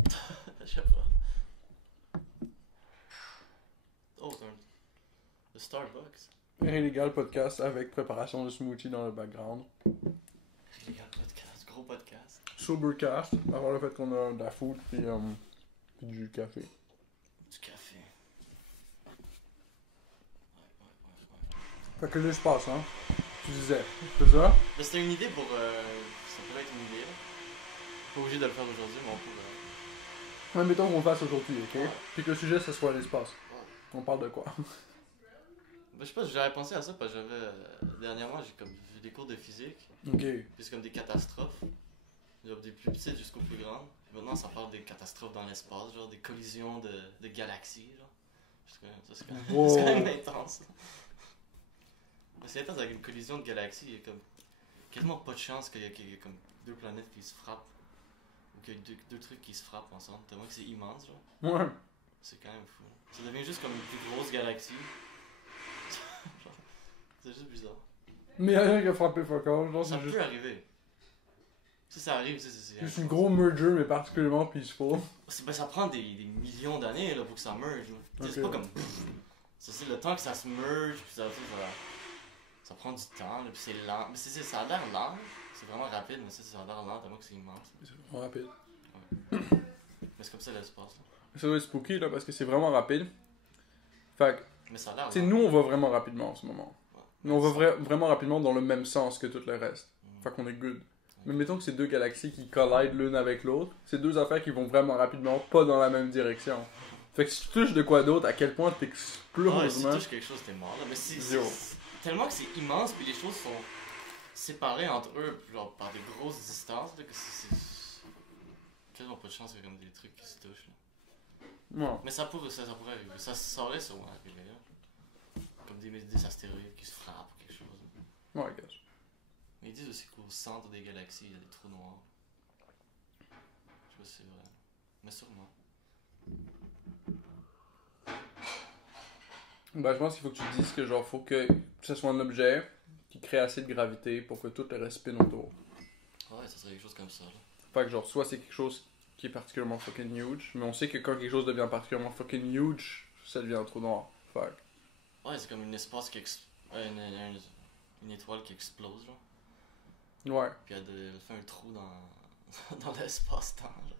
Je sais pas. Oh, c'est un... Le Starbucks. Illégal podcast avec préparation de smoothie dans le background. Illégal podcast, gros podcast. Sobercast, avant le fait qu'on a de la food puis du café. Du café. Fait que là, je passe, hein. Tu disais, c'est ça? Mais c'était une idée pour. Ça pourrait être une idée, là. Pas obligé de le faire aujourd'hui, mais on pourrait. Ouais, mettons qu'on le fasse aujourd'hui, ok? Ouais. Puis que le sujet, ce soit l'espace. Ouais. On parle de quoi? Ben, je sais pas, j'avais pensé à ça parce que j'avais. Dernièrement, j'ai comme vu des cours de physique. Ok. Puis c'est comme des catastrophes. Genre des plus petites jusqu'aux plus grandes. Puis maintenant, ça parle des catastrophes dans l'espace, genre des collisions de galaxies, genre. Je trouve ça, c'est quand même, Wow. c'est quand même intense. Mais c'est intense avec une collision de galaxies. Il y a comme quasiment pas de chance qu'il y ait comme deux planètes qui se frappent. Ou qu'il y ait deux trucs qui se frappent ensemble. Tellement que c'est immense, genre. Ouais. C'est quand même fou. Ça devient juste comme une plus grosse galaxie. Genre, c'est juste bizarre. Mais y'a rien qui a frappé focal, genre Ça c'est peut juste, arriver. Si ça arrive, c'est juste une gros merger, mais particulièrement peaceful. Ben, ça prend des millions d'années là, pour que ça merge. Là. C'est Ok. pas comme. C'est le temps que ça se merge, puis ça prend du temps, là, puis c'est lent. Mais ça a l'air lent, c'est vraiment rapide, mais ça a l'air lent tellement que c'est immense. C'est vraiment rapide. Mais c'est comme ça l'espace. Là. Ça doit être spooky, là, parce que c'est vraiment rapide. Fait que, Mais ça a l'air tu sais, lent. nous, on va vraiment rapidement en ce moment. Ouais. Mais on va vraiment rapidement dans le même sens que tout le reste. Fait qu'on est good. Mais mettons que c'est deux galaxies qui collident l'une avec l'autre, c'est deux affaires qui vont vraiment rapidement, pas dans la même direction. Fait que si tu touches de quoi d'autre, à quel point Ouais, si t'exploses, tu man. touches quelque chose, t'es mort. Là. Mais Zéro. tellement que c'est immense, puis les choses sont séparées entre eux genre, par des grosses distances, là, que c'est. Quasiment pas de chance qu'il y a comme des trucs qui se touchent. Là. Ouais. Mais ça pourrait arriver. Ça aurait sûrement arrivé. Là. Comme des astéroïdes qui se frappent ou quelque chose. Là. Ouais, I guess. Mais ils disent aussi qu'au centre des galaxies, il y a des trous noirs. Je sais pas si c'est vrai. Mais sûrement. Ben, je pense qu'il faut que tu te dises que genre, faut que ce soit un objet qui crée assez de gravité pour que tout le reste spin autour. Ouais, ça serait quelque chose comme ça. Là. Fait que genre, soit c'est quelque chose qui est particulièrement fucking huge, mais on sait que quand quelque chose devient particulièrement fucking huge, ça devient un trou noir. Fait que... Ouais, c'est comme une espace qui une étoile qui explose. Genre. Ouais. Puis elle fait un trou dans, dans l'espace-temps. Genre.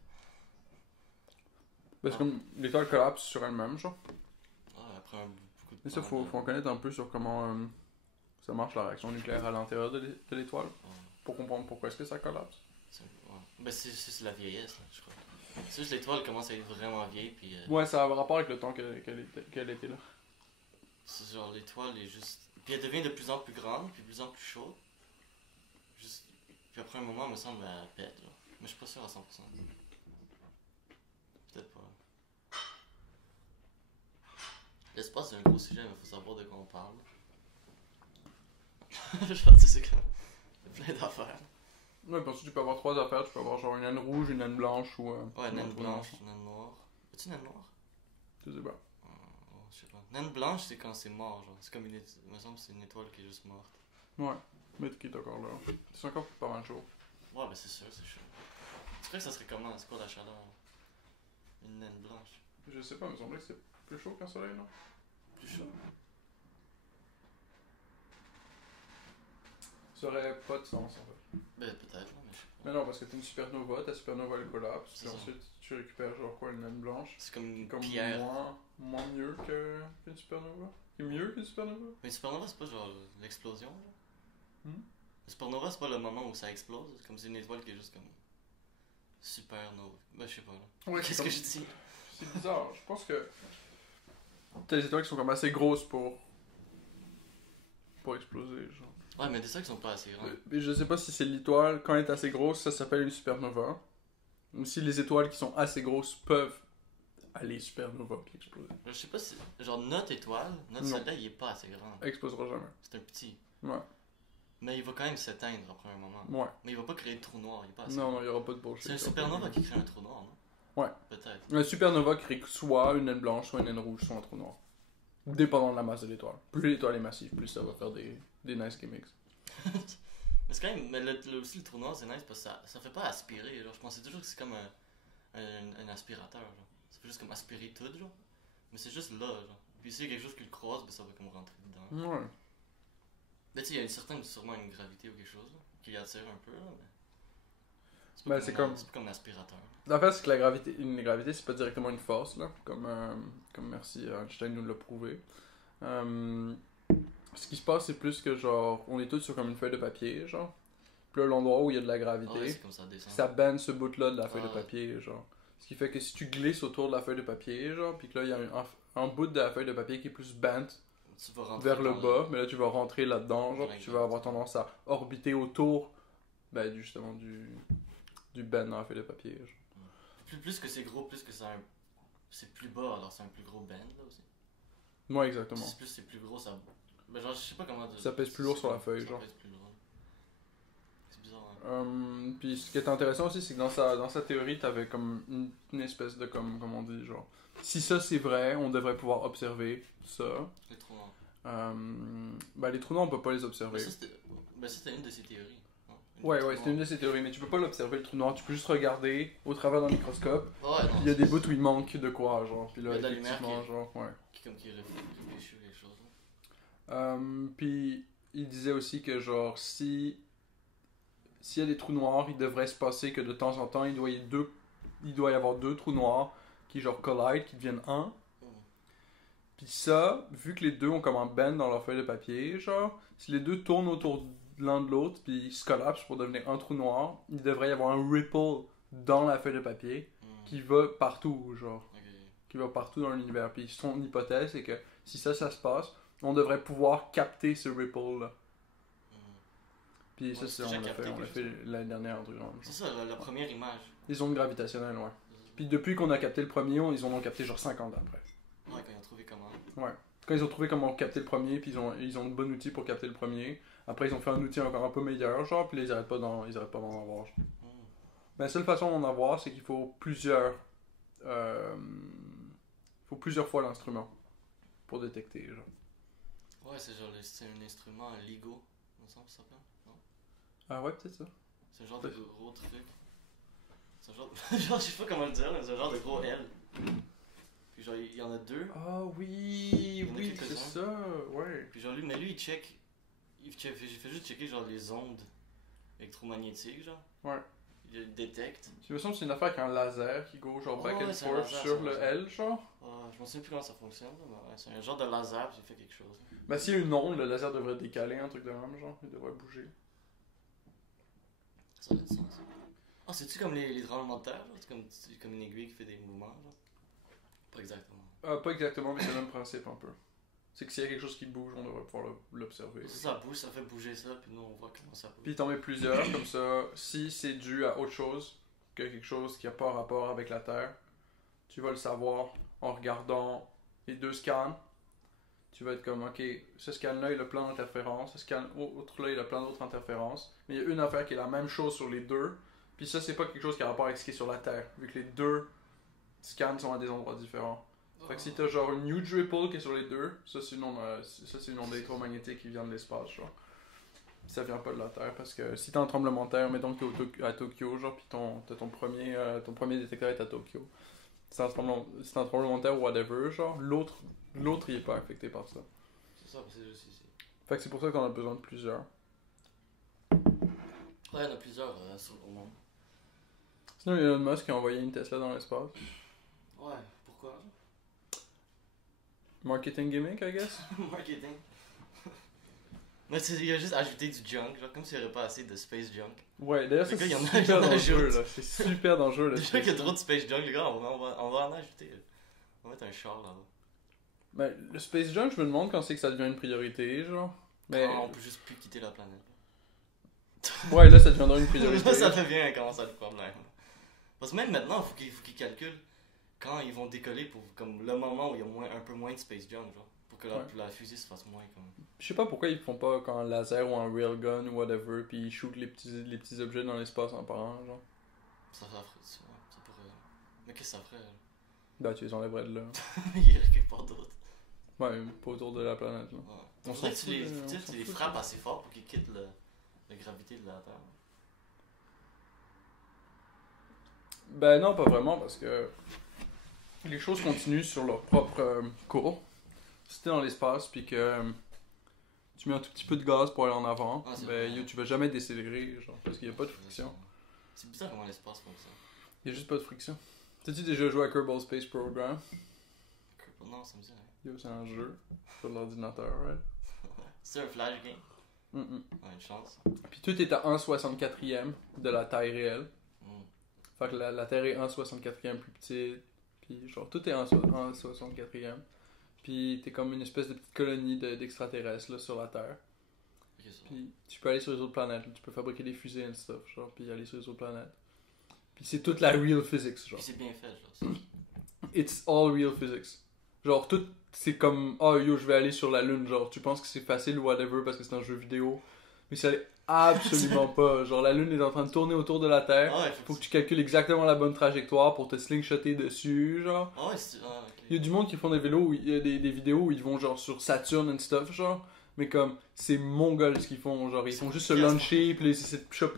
Parce que comme l'étoile collapse sur elle-même, genre. Ouais, après beaucoup de Mais ça, temps faut de- en connaître un peu sur comment ça marche la réaction nucléaire à l'intérieur de l'étoile. Ouais, Pour comprendre pourquoi est-ce que ça collapse. ouais. Ben, c'est la vieillesse, là, je crois. C'est juste l'étoile commence à être vraiment vieille, puis. Ouais, ça a rapport avec le temps qu'elle était là. C'est genre l'étoile est juste. Puis elle devient de plus en plus grande, puis de plus en plus chaude. Juste... Puis après un moment, il me semble, elle pète, là. Mais je suis pas sûr à 100%. Peut-être pas. L'espace, c'est un gros sujet, mais faut savoir de quoi on parle. Genre, tu sais, c'est comme. Il y a plein d'affaires. Ouais, parce que tu peux avoir trois affaires. Tu peux avoir genre une naine rouge, une naine blanche ou. Ouais, un naine trou blanche, noir. naine noire. As-tu naine noire? Je sais pas. Oh, je sais pas. Naine blanche, c'est quand c'est mort, genre. C'est comme une étoile. Il me semble que c'est une étoile qui est juste morte. Ouais. Mais qui est encore là. C'est encore pas mal chaud. Ouais, ben c'est sûr, c'est chaud. Tu crois que ça serait comment? C'est quoi la chaleur? Une naine blanche. Je sais pas, il me semblait que c'était plus chaud qu'un soleil, non? Plus chaud. Ça aurait pas de sens en fait. Ben peut-être, là, mais je sais pas. Mais non, parce que t'as une supernova, ta supernova elle collapse, C'est puis ça. ensuite tu récupères genre quoi, une naine blanche. C'est comme une Comme pierre. moins mieux qu'une supernova. Qui est mieux qu'une supernova? Mais une supernova, c'est pas genre l'explosion, là? Hmm? Une supernova, c'est pas le moment où ça explose. C'est comme c'est une étoile qui est juste comme. Supernova. Ben je sais pas, là. Ouais, Qu'est-ce que je dis? C'est bizarre, je pense que t'as des étoiles qui sont comme assez grosses pour exploser, genre. Ouais, mais des ça qui sont pas assez grands. Mais je sais pas si c'est l'étoile, quand elle est assez grosse, ça s'appelle une supernova. Ou si les étoiles qui sont assez grosses peuvent aller supernova puis exploser. Je sais pas si. Genre notre étoile, notre Non. soleil, il est pas assez grand. Elle explosera jamais. C'est un petit. Ouais. Mais il va quand même s'éteindre après un moment. Ouais. Mais il va pas créer de trou noir, il est pas assez Non, grand. non, il y aura pas de bullshit. C'est un supernova qui crée un trou noir, non? Ouais. Peut-être. Un supernova crée soit une naine blanche, soit une naine rouge, soit un trou noir. Dépendant de la masse de l'étoile. Plus l'étoile est massive, plus ça va faire des nice gimmicks. Mais c'est quand même. Mais aussi le trou noir, c'est nice parce que ça fait pas aspirer. Genre, je pensais toujours que c'est comme un aspirateur, genre. Ça fait juste comme aspirer tout, genre. Mais c'est juste là, genre. Puis s'il y a quelque chose qui le croise, ben ça va comme rentrer dedans. Ouais. Ben tu sais, il y a sûrement une gravité ou quelque chose, là, qui attire un peu, là, mais... Ben, c'est comme... C'est pas comme un aspirateur. En fait, c'est que la gravité, c'est pas directement une force, là. Comme merci, Einstein nous l'a prouvé. Ce qui se passe, c'est plus que, genre, on est tous sur comme une feuille de papier, genre. Puis là, l'endroit où il y a de la gravité, Ouais, c'est comme ça descend. ça bande ce bout-là de la feuille de Ouais. papier, genre. Ce qui fait que si tu glisses autour de la feuille de papier, genre, puis que là, il y a un bout de la feuille de papier qui est plus bent Tu vas rentrer vers le dans bas, mais là, tu vas rentrer là-dedans, genre, Ouais, puis tu vas avoir tendance à orbiter autour, ben, justement, du bend dans la feuille de papier, genre. Plus que c'est gros, plus que c'est plus bas, alors c'est un plus gros bend, là, aussi. Ouais, exactement. Plus c'est plus gros, ça... Ben genre, je sais pas comment... Ça pèse plus lourd sur la feuille, genre. Ça pèse plus lourd. C'est bizarre, hein. Puis ce qui est intéressant aussi, c'est que dans sa théorie, t'avais comme une espèce de, comme on dit, genre, si ça c'est vrai, on devrait pouvoir observer ça. Les trous noirs. Ben les trous noirs, on peut pas les observer. Ça, c'était une de ses théories. Hein. Ouais, c'est une de ces théories, mais tu peux pas l'observer le trou noir, tu peux juste regarder au travers d'un microscope. Ouais, non, Puis il y a des bouts où il manque de quoi, genre. Puis là, il y a de la lumière effectivement, genre, ouais. qui réfléchit quelque chose. Là. Puis il disait aussi que, genre, s'il y a des trous noirs, il devrait se passer que de temps en temps, il doit y avoir deux trous noirs qui, genre, collide, qui deviennent un. Puis ça, vu que les deux ont comme un bend dans leur feuille de papier, genre, si les deux tournent autour de l'un de l'autre, puis ils se collapsent pour devenir un trou noir, il devrait y avoir un ripple dans la feuille de papier qui va partout, genre. Ok. Qui va partout dans l'univers. Puis son hypothèse, c'est que si ça se passe, on devrait pouvoir capter ce ripple-là. Puis ça, c'est on déjà l'a capté, fait l'année dernière, un truc genre. C'est ça, la première image. Les ondes gravitationnelles, ouais. Puis depuis qu'on a capté le premier, ils en ont capté genre 50 après. Ouais, quand ils ont trouvé comment. Ouais. Quand ils ont trouvé comment capter le premier, puis ils ont de bons outils pour capter le premier. Après, ils ont fait un outil encore un peu meilleur, genre, puis là, ils arrêtent pas d'en avoir. Genre. Mais la seule façon d'en avoir, c'est qu'il faut plusieurs fois l'instrument pour détecter, genre. Ouais, c'est genre c'est un instrument, un LIGO, il me semble que ça s'appelle. Non? Ah ouais, peut-être ça. C'est un genre de gros truc. C'est un genre, genre, je sais pas comment le dire, mais c'est un genre de gros L. Puis genre, il y en a deux. Ah oui, Il y en a oui, quelques-uns. c'est ça, ouais. Puis genre, lui, il check. J'ai fait juste checker genre les ondes électromagnétiques, genre. Ouais. Il détecte. Tu me semble que c'est une affaire avec un laser qui go genre back Ouais, and c'est un forth laser, sur c'est un le laser. L, genre. Je m'en souviens plus comment ça fonctionne, là, mais ouais, c'est un genre de laser, puis j'ai fait quelque chose. Ben s'il y a une onde, le laser devrait décaler, un truc de même, genre. Il devrait bouger. Ça a du sens. Ah, c'est-tu comme les tremblements de terre, genre? C'est comme une aiguille qui fait des mouvements, genre? Pas exactement. Pas exactement, mais c'est le même principe un peu. C'est que s'il y a quelque chose qui bouge, on devrait pouvoir l'observer. Ça bouge, ça fait bouger ça, puis nous on voit comment ça bouge. Puis t'en mets plusieurs, comme ça, si c'est dû à autre chose que quelque chose qui n'a pas rapport avec la Terre, tu vas le savoir en regardant les deux scans. Tu vas être comme, ok, ce scan-là, il a plein d'interférences, ce scan-autre-là, il a plein d'autres interférences. Mais il y a une affaire qui est la même chose sur les deux, puis ça, c'est pas quelque chose qui a rapport avec ce qui est sur la Terre, vu que les deux scans sont à des endroits différents. Fait que si t'as genre une huge ripple qui est sur les deux, ça c'est une onde électromagnétique qui vient de l'espace, genre. Ça vient pas de la Terre, parce que si t'as un tremblement de terre, mettons que t'es à Tokyo, genre, pis t'as ton premier détecteur est à Tokyo. C'est un tremblement de terre ou whatever, genre, l'autre il est pas affecté par ça. C'est ça, c'est juste ici. Fait que c'est pour ça qu'on a besoin de plusieurs. Ouais, il y en a plusieurs au monde. Sinon, Elon Musk a envoyé une Tesla dans l'espace. Ouais, pourquoi? Marketing gimmick, I guess. Marketing. Mais il a juste ajouté du junk, genre comme s'il n'y aurait pas assez de space junk. Ouais, d'ailleurs, Le c'est gars, super dangereux, ajoute. là. C'est super dangereux, là. Déjà qu'il y a trop de space junk, les gars, on va en ajouter. On va mettre un char là-bas. Ben, le space junk, je me demande quand c'est que ça devient une priorité, genre. Mais... On peut juste plus quitter la planète. Ouais, là, ça deviendra une priorité. Là, ça devient comment ça le problème. Parce que même maintenant, il faut qu'ils calculent quand ils vont décoller pour comme le moment où il y a un peu moins de space junk, genre. Pour que la fusée se fasse moins comme. Je sais pas pourquoi ils font pas quand un laser ou un railgun ou whatever, puis ils shootent les petits objets dans l'espace en parlant, genre. Ça pourrait. Mais qu'est-ce que ça ferait? Ben, tu les enlèverais de là. Il irait quelque part d'autre. Ouais, pas autour de la planète, là. Ouais. On Faudrait s'en que tu fout, les frappes assez fort pour qu'ils quittent la gravité de la Terre. Ben non, pas vraiment, parce que les choses continuent sur leur propre cours. Si t'es dans l'espace, puis que tu mets un tout petit peu de gaz pour aller en avant, tu vas jamais décélérer, genre, parce qu'il n'y a pas de friction. C'est bizarre comment l'espace fonctionne. Il n'y a juste pas de friction. T'as-tu déjà joué à Kerbal Space Program? Non, ça me dit rien. Yo, c'est un jeu sur l'ordinateur, right? C'est un flash game. Ouais, une chance. Puis tout est à 1/64e de la taille réelle. Fait que la Terre est 1/64e plus petite. Puis genre, tout est en 1/64e. Puis t'es comme une espèce de petite colonie d'extraterrestres là, sur la Terre. Puis tu peux aller sur les autres planètes. Là. Tu peux fabriquer des fusées et stuff, genre, puis aller sur les autres planètes. Puis c'est toute la real physics, genre. Puis c'est bien fait, genre. It's all real physics. Genre, tout, c'est comme, oh yo, je vais aller sur la Lune, genre, tu penses que c'est facile ou whatever parce que c'est un jeu vidéo. Mais ça l'est absolument pas. Genre, la Lune est en train de tourner autour de la Terre. Ah ouais, faut que tu calcules exactement la bonne trajectoire pour te slingshotter dessus, genre. Ah ouais, c'est. Ah, ok. Il y a du monde qui font des vidéos où ils vont genre sur Saturn and stuff, genre. Mais comme, c'est mongol ce qu'ils font, genre, ils font juste se launcher, puis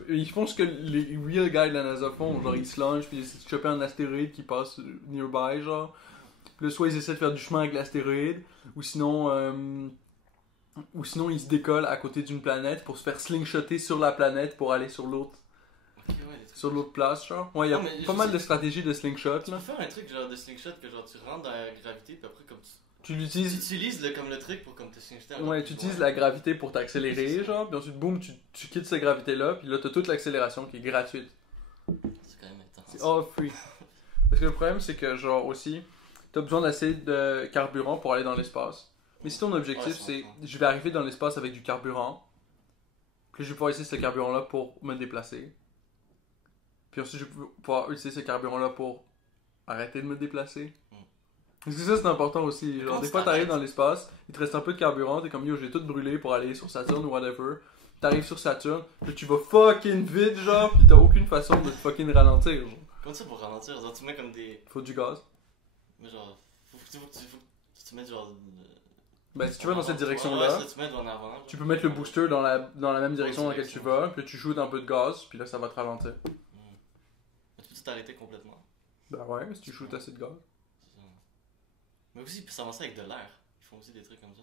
ils font ce que les real guys de la NASA font, genre, ils se launchent, puis ils essaient de choper un astéroïde qui passe nearby, genre. Puis là, soit ils essaient de faire du chemin avec l'astéroïde, ou sinon ils se décollent à côté d'une planète pour se faire slingshotter sur la planète pour aller sur l'autre. Okay, ouais, sur l'autre place, genre. Ouais, il y a pas mal de stratégies de slingshot, tu là. peux faire un truc genre de slingshot que genre tu rentres dans la gravité, puis après, comme tu l'utilises. Tu utilises comme le truc pour comme te slingshot. Ouais, tu utilises la gravité pour t'accélérer, genre, puis ensuite, boum, tu quittes cette gravité-là, puis là, t'as toute l'accélération qui est gratuite. C'est quand même intense. C'est all free. Parce que le problème, c'est que, genre, aussi, t'as besoin d'assez de carburant pour aller dans l'espace. Mais si ton objectif, c'est je vais arriver dans l'espace avec du carburant, puis je vais pouvoir utiliser ce carburant-là pour me déplacer. Puis ensuite, je vais pouvoir utiliser ce carburant-là pour arrêter de me déplacer. Parce que ça, c'est important aussi. Genre, des fois, t'arrives dans l'espace, il te reste un peu de carburant, t'es comme yo, j'ai tout brûlé pour aller sur Saturne ou whatever. T'arrives sur Saturne, puis tu vas fucking vite, genre, pis t'as aucune façon de te fucking ralentir. Genre. Comment ça pour ralentir? Genre, tu mets comme des. Faut du gaz. Mais genre, faut que tu mettes genre. Ben, si tu vas dans cette direction-là, tu mets en avant, tu peux mettre le booster dans la même direction dans laquelle tu vas, puis tu shootes un peu de gaz, puis là, ça va te ralentir. Mais tu peux t'arrêter complètement. Ben ouais, si tu shootes assez de gaz. Mais aussi, puis ça avance avec de l'air. Ils font aussi des trucs comme ça.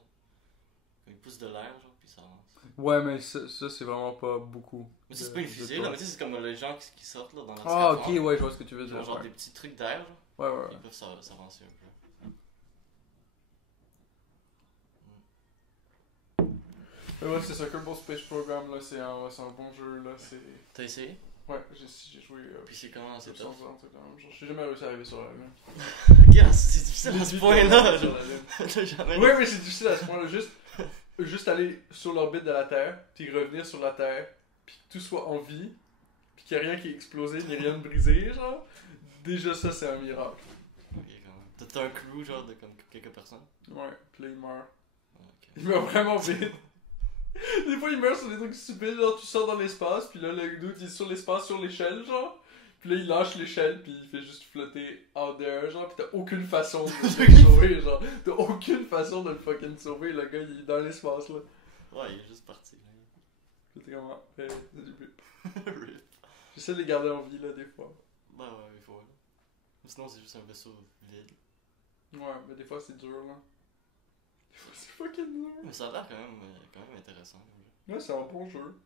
Comme ils poussent de l'air, genre, puis ça avance. Ouais, mais ça c'est vraiment pas beaucoup. Mais c'est pas une fusée, là, mais tu sais, c'est comme les gens qui sortent, là, dans leur Ah, ok, ouais, je vois ce que tu veux dire. Genre des petits trucs d'air, genre. Ouais. Ils peuvent s'avancer un peu. Ouais, c'est ça, Kerbal Space Program, là, c'est un bon jeu, là, c'est... T'as essayé? Ouais, j'ai joué... Puis c'est comment, c'est top? J'ai jamais réussi à arriver sur la Lune. Regarde, c'est difficile à ce point-là, genre. T'as jamais... Ouais, mais c'est difficile à ce point-là, juste aller sur l'orbite de la Terre, puis revenir sur la Terre, puis que tout soit en vie, puis qu'il n'y a rien qui est explosé, ni rien de brisé, genre. Déjà ça, c'est un miracle. Ok, quand même. T'as un crew, genre, de comme quelques personnes? Ouais, puis là, il meurt. Okay. Il meurt vraiment vite. Des fois, il meurt sur des trucs stupides, genre tu sors dans l'espace, puis là, le dude il est sur l'espace, sur l'échelle, genre. Puis là, il lâche l'échelle, puis il fait juste flotter out there, genre. Puis t'as aucune façon de le sauver, genre. T'as aucune façon de le fucking sauver, le gars, il est dans l'espace, là. Ouais, il est juste parti, là. C'était comment? C'est du rip. J'essaie de les garder en vie, là, des fois. Bah ouais, il faut. Mais sinon, c'est juste un vaisseau vide. Ouais, mais des fois, c'est dur, là. C'est fucking dur. Mais ça a l'air quand même intéressant. Ouais, c'est un bon jeu.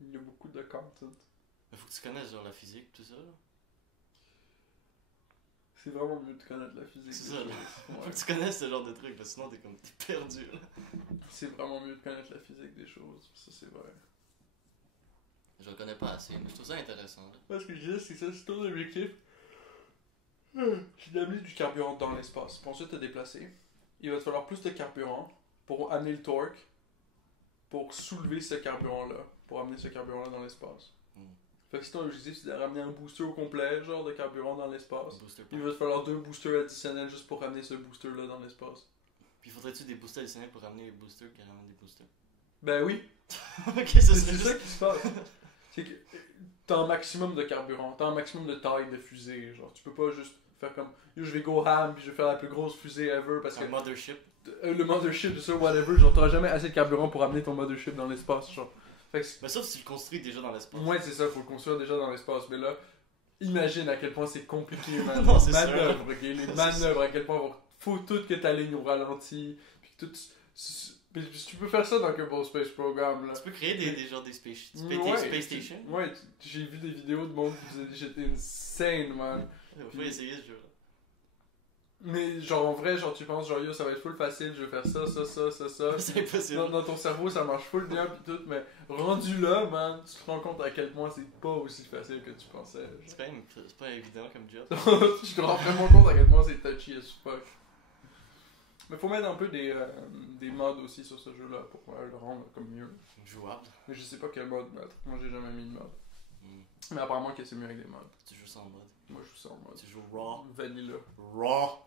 Il y a beaucoup de content. Mais faut que tu connaisses genre la physique, tout ça. Là. C'est vraiment mieux de connaître la physique. C'est ça, là. Faut que tu connaisses ce genre de truc, parce que sinon t'es perdu, là. C'est vraiment mieux de connaître la physique des choses, ça c'est vrai. Je le connais pas assez, mais je trouve ça intéressant, là. Ouais, ce que je disais, c'est ça, c'est ton objectif. C'est d'amener du carburant dans l'espace. Pour ensuite te déplacer. Il va te falloir plus de carburant pour amener le torque, pour soulever ce carburant-là, pour amener ce carburant-là dans l'espace. Fait que si ton objectif c'est de ramener un booster au complet, genre de carburant dans l'espace, il va te falloir 2 boosters additionnels juste pour ramener ce booster-là dans l'espace. Puis faudrait-tu des boosters additionnels pour ramener les boosters qui ramènent des boosters? Ben oui. Ok, c'est ça qui se passe. C'est que t'as un maximum de carburant, t'as un maximum de taille de fusée, genre tu peux pas juste faire comme yo je vais go ham puis je vais faire la plus grosse fusée ever parce que un mothership. Le mothership de ça whatever, genre t'auras jamais assez de carburant pour amener ton mothership dans l'espace, genre. Fait que mais sauf si tu le construis déjà dans l'espace. Ouais, c'est ça, faut le construire déjà dans l'espace, mais là imagine à quel point c'est compliqué, man. Non, Les c'est sûr. manœuvres, ok? Les manœuvres, à quel point faut tout que t'alignes au ralenti. Puis tout. Puis tu peux faire ça dans Kerbal Space Program, là. Tu peux créer des genres des space, Ouais, space station. Ouais, j'ai vu des vidéos de monde qui faisaient des shit insane, man. Faut essayer ce jeu-là. Mais genre en vrai, genre tu penses genre yo ça va être full facile, je vais faire ça. C'est impossible. Dans ton cerveau ça marche full bien pis tout, mais rendu là, man, tu te rends compte à quel point c'est pas aussi facile que tu pensais. C'est quand même c'est pas évident comme job. Tu te rends vraiment compte à quel point c'est touchy as fuck. Mais faut mettre un peu des mods aussi sur ce jeu là pour le rendre comme mieux. Jouable. Mais je sais pas quel mode mettre, moi j'ai jamais mis de mode. Hmm. Mais apparemment que c'est mieux avec des mods. Tu joues ça en mode. Moi je joue ça en mode Tu joues raw. vanilla. Raw.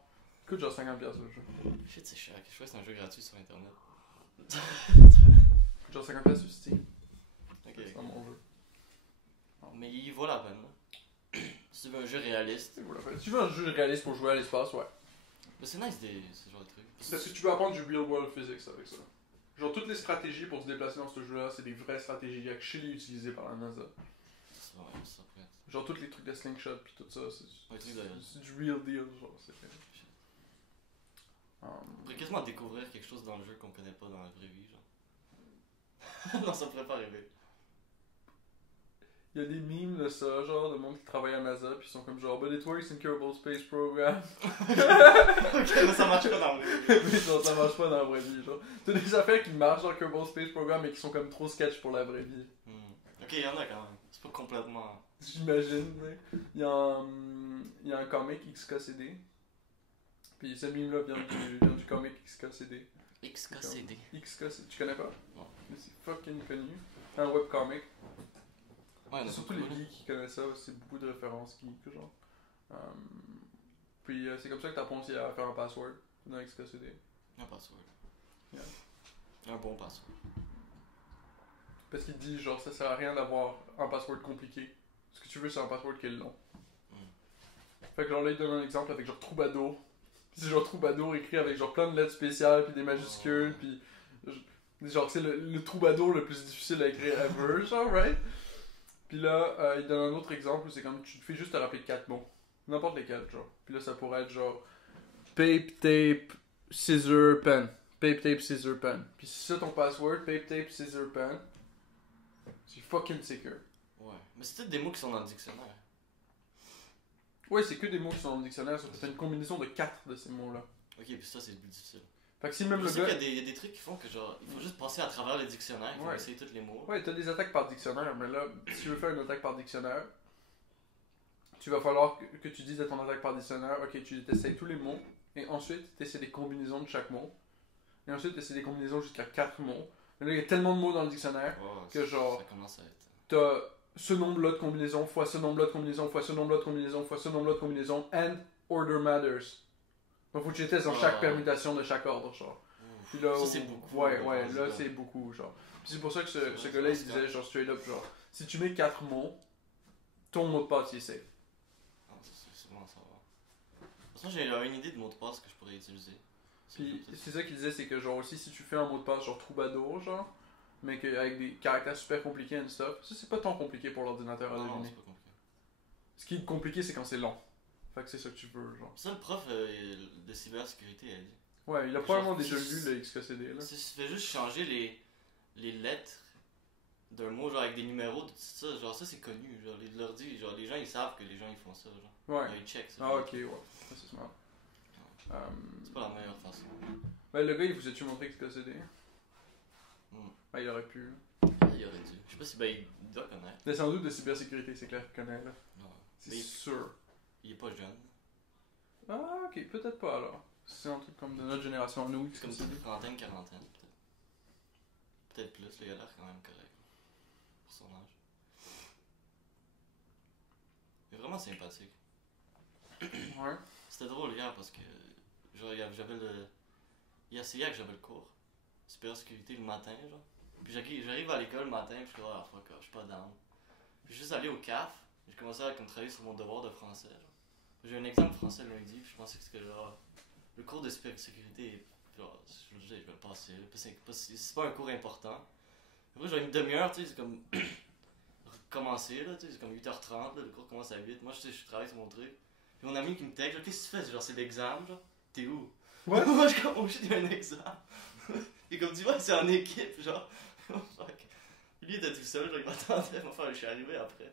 Coûte genre 50$ le jeu. Shit, c'est cher. Je crois que c'est un jeu gratuit sur internet. Coûte genre 50$ sur Steam. Ok. C'est pas mon jeu. Mais il vaut la peine. Si tu veux un jeu réaliste. C'est cool, en fait. Si tu veux un jeu réaliste pour jouer à l'espace, ouais. Mais c'est nice ce genre de truc. Parce que tu peux apprendre du real world physics avec ça. Genre toutes les stratégies pour se déplacer dans ce jeu-là, c'est des vraies stratégies actually utilisées par la NASA. Ouais, ça pourrait être. Genre tous les trucs de slingshot pis tout ça, Ouais, c'est du real deal, genre. C'est On pourrait quasiment découvrir quelque chose dans le jeu qu'on connaît pas dans la vraie vie, genre. Non, ça pourrait pas arriver. Il y a des memes de ça, genre de monde qui travaille à NASA pis ils sont comme genre But it works in Kerbal Space Program. Ok, mais ça marche pas dans la vraie vie. Mais genre ça marche pas dans la vraie vie, genre. T'as des affaires qui marchent dans Kerbal Space Program mais qui sont comme trop sketch pour la vraie vie. Ok, il y en a quand même. C'est pas complètement. J'imagine, tu sais. Il y a un comic XKCD. Puis ce meme-là vient du comic XKCD. XKCD. XKCD, tu connais pas? Non. Mais c'est fucking connu. Un webcomic. Ouais, C'est surtout les geeks qui connaissent ça, c'est beaucoup de références geeks, genre. Puis c'est comme ça que t'apprends aussi à faire un password dans XKCD. Un password. Yeah. Un bon password. Parce qu'il dit, genre, ça sert à rien d'avoir un password compliqué. Ce que tu veux, c'est un password qui est long. Fait que genre là, il donne un exemple avec genre Troubadour. Pis c'est genre Troubadour écrit avec genre plein de lettres spéciales, puis des majuscules, puis genre c'est le Troubadour le plus difficile à écrire ever, genre, right? Puis là, il donne un autre exemple où c'est comme tu te fais juste te rappeler 4 mots. N'importe lesquels, genre. Puis là, ça pourrait être genre pape, tape, scissor, pen. Pape, tape, scissor, pen. Puis si c'est ça ton password, pape, tape, scissor, pen, c'est fucking secure. Ouais. Mais c'est peut-être des mots qui sont dans le dictionnaire. Ouais, c'est que des mots qui sont dans le dictionnaire, sauf que c'est une combinaison de 4 de ces mots-là. Ok, puis ça, c'est le plus difficile. Fait que si même Je le sais gars. qu'il y a des trucs qui font que genre, il faut juste passer à travers le dictionnaire pour Ouais. essayer tous les mots. Ouais, t'as des attaques par dictionnaire, mais là, si tu veux faire une attaque par dictionnaire, tu vas falloir que tu dises à ton attaque par dictionnaire, ok, tu essayes tous les mots, et ensuite, tu essaies des combinaisons de chaque mot, et ensuite, tu essaies des combinaisons jusqu'à 4 mots. Mais là, il y a tellement de mots dans le dictionnaire Ouais, que genre, ça commence à être. t'as ce nombre-là de combinaisons, fois ce nombre-là de combinaisons, fois ce nombre-là de combinaisons, fois ce nombre-là de combinaisons, and order matters. Donc, faut que tu testes dans chaque permutation de chaque ordre, genre. Puis là, Ça, c'est beaucoup. Ouais, là, c'est beaucoup, genre. Puis c'est pour ça que ce gars-là, il disait, genre, straight up, genre, si tu mets 4 mots, ton mot de passe, il est safe. Ah, c'est vraiment ça. De toute façon, j'ai une idée de mot de passe que je pourrais utiliser. Puis c'est ça qu'il disait, c'est que, genre, aussi, si tu fais un mot de passe, genre, troubadour, genre, mais avec des caractères super compliqués and stuff, ça, c'est pas tant compliqué pour l'ordinateur à Non, deviner. c'est pas compliqué. Ce qui est compliqué, c'est quand c'est long. Fait que c'est ça que tu veux, genre. Ça, le prof de cybersécurité a dit. Ouais, il a Genre, probablement déjà si- lu le XKCD, là. Si tu fais juste changer les lettres d'un mot, genre avec des numéros, tout ça, genre ça c'est connu. Genre, il leur dit, genre les gens ils savent que les gens ils font ça. Genre. Ouais. Genre, ils checkent ça. Ah, genre. ok, ouais. Ça, c'est smart. C'est pas la meilleure façon. Ben, le gars, il vous a-tu montré XKCD? Hmm. Ah, il aurait pu. Il aurait dû. Je sais pas si ben, il doit connaître. Mais sans doute de cybersécurité, c'est clair qu'il connaît, là. Non. C'est Mais sûr. il est pas jeune. Ah, ok, peut-être pas alors. C'est un truc comme de notre génération, nous, C'est comme XKCD. trentaine, quarantaine, peut-être. Peut-être plus, là, il a l'air quand même correct. Pour son âge. Il est vraiment sympathique. Ouais. C'était drôle hier parce que genre j'avais le. Il a essayé que j'avais le cours. Cybersécurité le matin, genre. Puis j'arrive à l'école le matin, puis je suis là, ah fuck off, je suis pas down. Puis je suis juste allé au CAF, j'ai commencé à comme, travailler sur mon devoir de français, genre. J'ai un examen de français lundi, puis je pensais que c'était genre. Le cours de cybersécurité, genre, je vais le passer, là. C'est pas un cours important. Après, j'ai une demi-heure, tu sais, c'est comme. commencer, là, tu sais, c'est comme 8h30, là, le cours commence à 8. Moi, je travaille sur mon truc. Puis mon ami qui me texte, genre, qu'est-ce que tu fais? Genre, c'est l'examen, genre, t'es où? Ouais. Moi, je suis comme, oh shit, il y a un examen. Et comme tu vois, c'est en équipe, genre. Fuck. Lui, il était tout seul, genre, il m'attendait. Enfin, je suis arrivé après.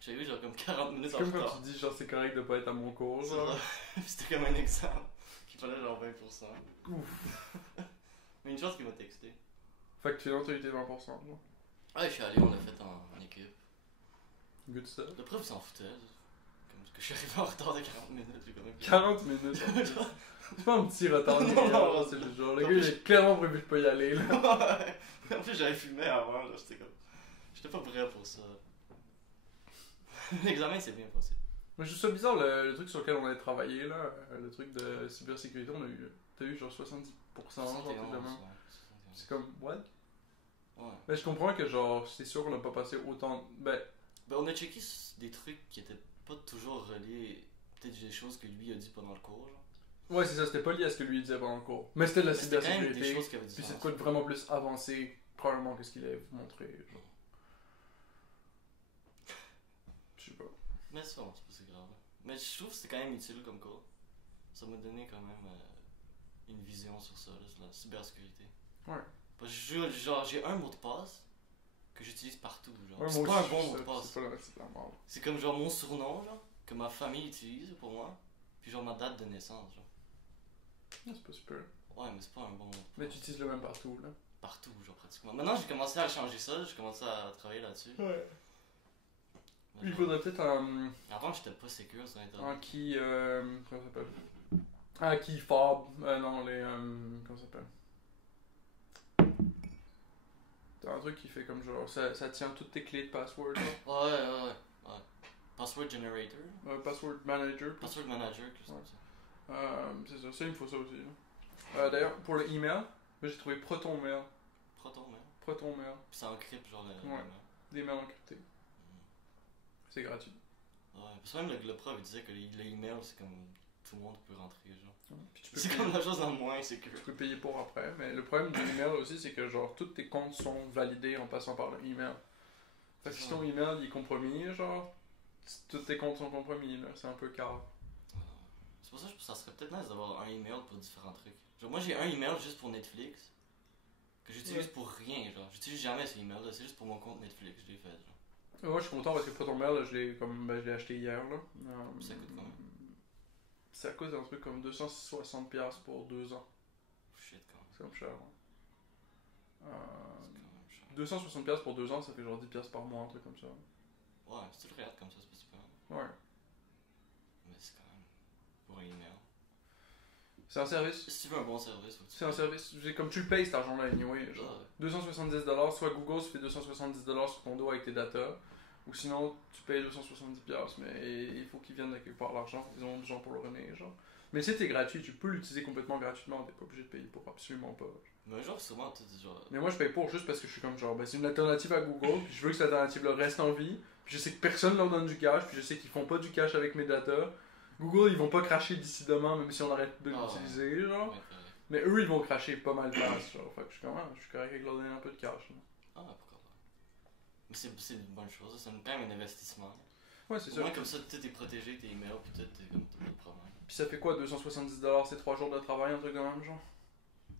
J'ai eu, genre, comme 40 minutes C'est en comme retard. quand tu dis, genre, c'est correct de pas être à mon cours, C'est genre. ça. C'était comme un examen. Qu'il fallait, genre, 20%. Ouf. Mais une chance qu'il m'a texté. Fait que finalement, t'as eu tes 20%, genre. Ouais, je suis allé, on l'a fait en équipe. Good stuff. Le prof, il s'en foutait. Comme que je suis arrivé en retard de 40 minutes, j'ai quand même. 40 minutes. En plus. C'est pas un petit retard, ni Non, rien, non, genre, c'est juste genre, le en gars, il plus, a clairement prévu de pas y aller, là. En plus, j'avais fumé avant, là, j'étais comme. J'étais pas prêt pour ça. L'examen s'est bien passé. Mais je trouve ça bizarre, le truc sur lequel on avait travaillé, là, le truc de cybersécurité, on a eu, t'as eu genre 70%, genre, truc de même. ouais. C'est comme, what? Ouais. Mais je comprends que, genre, c'est sûr qu'on n'a pas passé autant. Ben, On a checké des trucs qui étaient pas toujours reliés. Peut-être des choses que lui a dit pendant le cours, genre. ouais, c'est ça, c'était pas lié à ce que lui disait pendant le cours. Mais c'était de la Mais c'était quand même des cybersécurité. choses qui avaient du Puis c'est de sens. quoi de vraiment plus avancé, probablement, que ce qu'il avait montré, genre. Je sais pas. Mais c'est pas si grave. Mais je trouve que c'était quand même utile comme cours. Ça m'a donné quand même une vision sur ça, là, sur la cybersécurité. Ouais. Parce que genre, j'ai un mot de passe que j'utilise partout, genre. Ouais, C'est moi pas un aussi, bon je mot de sais, passe. c'est pas la merde. C'est comme genre mon surnom, genre, que ma famille utilise pour moi. Puis genre ma date de naissance, genre. C'est pas super. Ouais, mais c'est pas un bon mot de passe. Mais tu utilises le même partout, là. Partout, genre pratiquement. Maintenant, j'ai commencé à changer ça, j'ai commencé à travailler là-dessus. Ouais. Mais Il genre, faudrait peut-être un. Avant, j'étais pas sécure sur Internet. Un key. Comment ça s'appelle? Un key fob. Non, les. Comment ça s'appelle? T'as un truc qui fait comme genre. Ça tient toutes tes clés de password, là. Ouais. Password generator. Password manager. Password manager, quelque chose Ouais. comme ça. C'est ça, il me faut ça aussi. Là. D'ailleurs, pour le email, moi j'ai trouvé ProtonMail. ProtonMail. ProtonMail. Puis ça encrypte genre le Ouais. mail. Des mails encryptés. C'est gratuit. Ouais, parce que même le prof il disait que l'email c'est comme tout le monde peut rentrer, genre. Puis tu peux C'est payer- comme la chose en moins sécure. Tu peux payer pour après, mais le problème de l'email aussi, c'est que genre tous tes comptes sont validés en passant par le email. Fait que si ton email il est compromis, genre, tous tes comptes sont compromis, là, c'est un peu cave. C'est pour ça que ça serait peut-être nice d'avoir un email pour différents trucs. Genre, moi j'ai un email juste pour Netflix que j'utilise pour rien, genre. J'utilise jamais ce email là, c'est juste pour mon compte Netflix, je l'ai fait, genre. Moi je suis content parce que ProtonMail, là, je l'ai acheté hier, là. Ça coûte combien? Ça coûte un truc comme 260$ pour 2 ans. Shit, quand même. C'est comme cher, hein. C'est quand même cher. 260$ pour 2 ans, ça fait genre 10$ par mois, un truc comme ça. Ouais, si tu le regardes comme ça, c'est pas super. Ouais. Mais c'est quand même pour un email. C'est un service. Si tu veux un bon service, faut que tu C'est un service. Comme tu le payes cet argent-là, anyway. Genre. 270$, soit Google se fait 270$ sur ton dos avec tes data, ou sinon tu payes 270$, mais il faut qu'ils viennent de quelque part l'argent, ils ont besoin pour le revenir, genre. Mais si t'es gratuit, tu peux l'utiliser complètement gratuitement, t'es pas obligé de payer pour absolument pas. Mais genre, souvent, tu dis genre. Mais moi je paye pour juste parce que je suis comme genre, ben, c'est une alternative à Google, puis je veux que cette alternative-là reste en vie, puis je sais que personne leur donne du cash, puis je sais qu'ils font pas du cash avec mes data. Google ils vont pas cracher d'ici demain, même si on arrête de l'utiliser, genre. Ouais, Mais eux, ils vont cracher pas mal de place, genre. Fait que je suis correct avec leur donner un peu de cash, là. Ah, pourquoi pas. Mais c'est une bonne chose, c'est quand même un investissement. Ouais, c'est Au ça. moins, comme ça, tout est protégé, tes emails, puis tout, t'as pas de problème. Puis ça fait quoi, 270$, c'est 3 jours de travail, un truc de même, genre?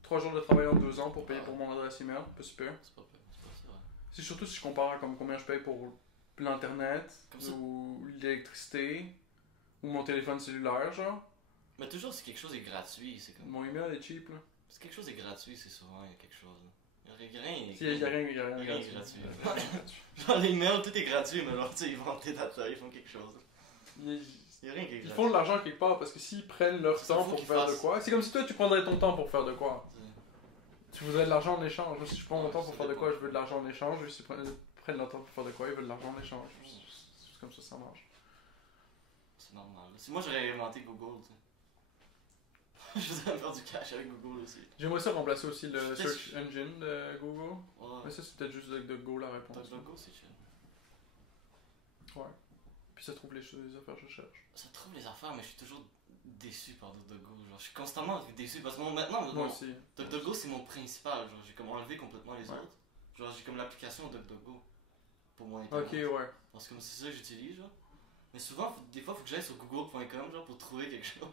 3 jours de travail en 2 ans pour payer pour mon adresse email, pas super. C'est pas ça, ouais. C'est surtout si je compare à comme combien je paye pour l'internet, Comme ça. ou l'électricité, ou mon téléphone cellulaire, genre. Mais toujours, si quelque chose est gratuit, c'est comme. Mon email est cheap, là. Si quelque chose est gratuit, c'est souvent il y a quelque chose. Il y a rien. Si, y a rien Il y a rien gratuit. qui est gratuit. Genre, les mails, tout est gratuit, mais genre, tu sais, ils vendent tes data, ils font quelque chose. Il y a rien qui est gratuit. Ils font de l'argent quelque part parce que s'ils prennent leur C'est ça, temps faut pour qu'ils faire de fassent. quoi, c'est comme si toi tu prendrais ton temps pour faire de quoi. Tu voudrais de l'argent en échange. Moi, si je prends mon Ouais, temps pour ça faire de dépend. quoi, je veux de l'argent en échange. Eux, s'ils prennent leur temps pour faire de quoi, ils veulent de l'argent en échange. C'est juste comme ça marche. C'est normal. Si moi j'aurais inventé Google, tu sais. Je voudrais faire du cash avec Google aussi. J'aimerais ça remplacer aussi le Peut-être- search engine de Google. Ouais. Mais ça, c'est peut-être juste avec Go la réponse. DuckDuckGo, c'est chill. Ouais. Puis ça trouve les affaires que je cherche. Ça trouve les affaires, mais je suis toujours déçu par DuckDuckGo. Genre, je suis constamment déçu parce que maintenant, Moi aussi. DuckDuckGo c'est mon principal. Genre, j'ai comme enlevé complètement les Ouais. autres. Genre, j'ai comme l'application DuckDuckGo. pour mon Ok, internet. ouais. Parce que c'est ça que j'utilise, genre. Mais souvent, des fois, faut que j'aille sur google.com, genre, pour trouver quelque chose.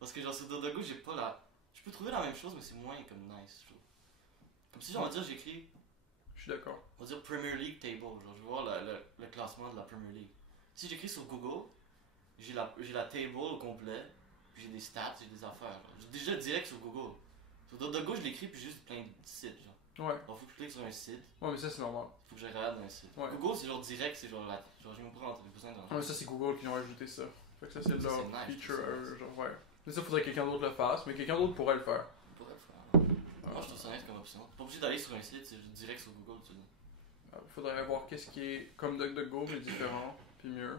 Parce que, genre, sur DuckDuckGo, j'ai pas la. Je peux trouver la même chose, mais c'est moins comme nice, je trouve. Comme si, genre, on va dire, j'écris. Je suis d'accord. On va dire Premier League Table, genre, je veux voir le classement de la Premier League. Si j'écris sur Google, j'ai la table au complet, puis j'ai des stats, j'ai des affaires. Genre. J'ai déjà direct sur Google. Sur DuckDuckGo, je l'écris, puis juste plein de sites, genre. Ouais. Alors, faut que je clique sur un site, Ouais, mais ça, c'est normal. faut que je regarde un site. Ouais. Google, c'est genre direct, c'est genre là. Genre, j'ai même pas besoin d'un. Ouais, mais ça, c'est Google qui ont ajouté ça. Fait que ça, c'est Ça, leur c'est nice, feature, ça, c'est nice. genre, ouais. Mais ça, faudrait que quelqu'un d'autre le fasse, mais quelqu'un d'autre pourrait le faire. On pourrait le faire. Moi, je trouve ça nice comme option. T'es pas obligé d'aller sur un site, c'est direct sur Google, tu dis. Il faudrait voir qu'est-ce qui est comme DuckDuckGo, mais différent, puis mieux.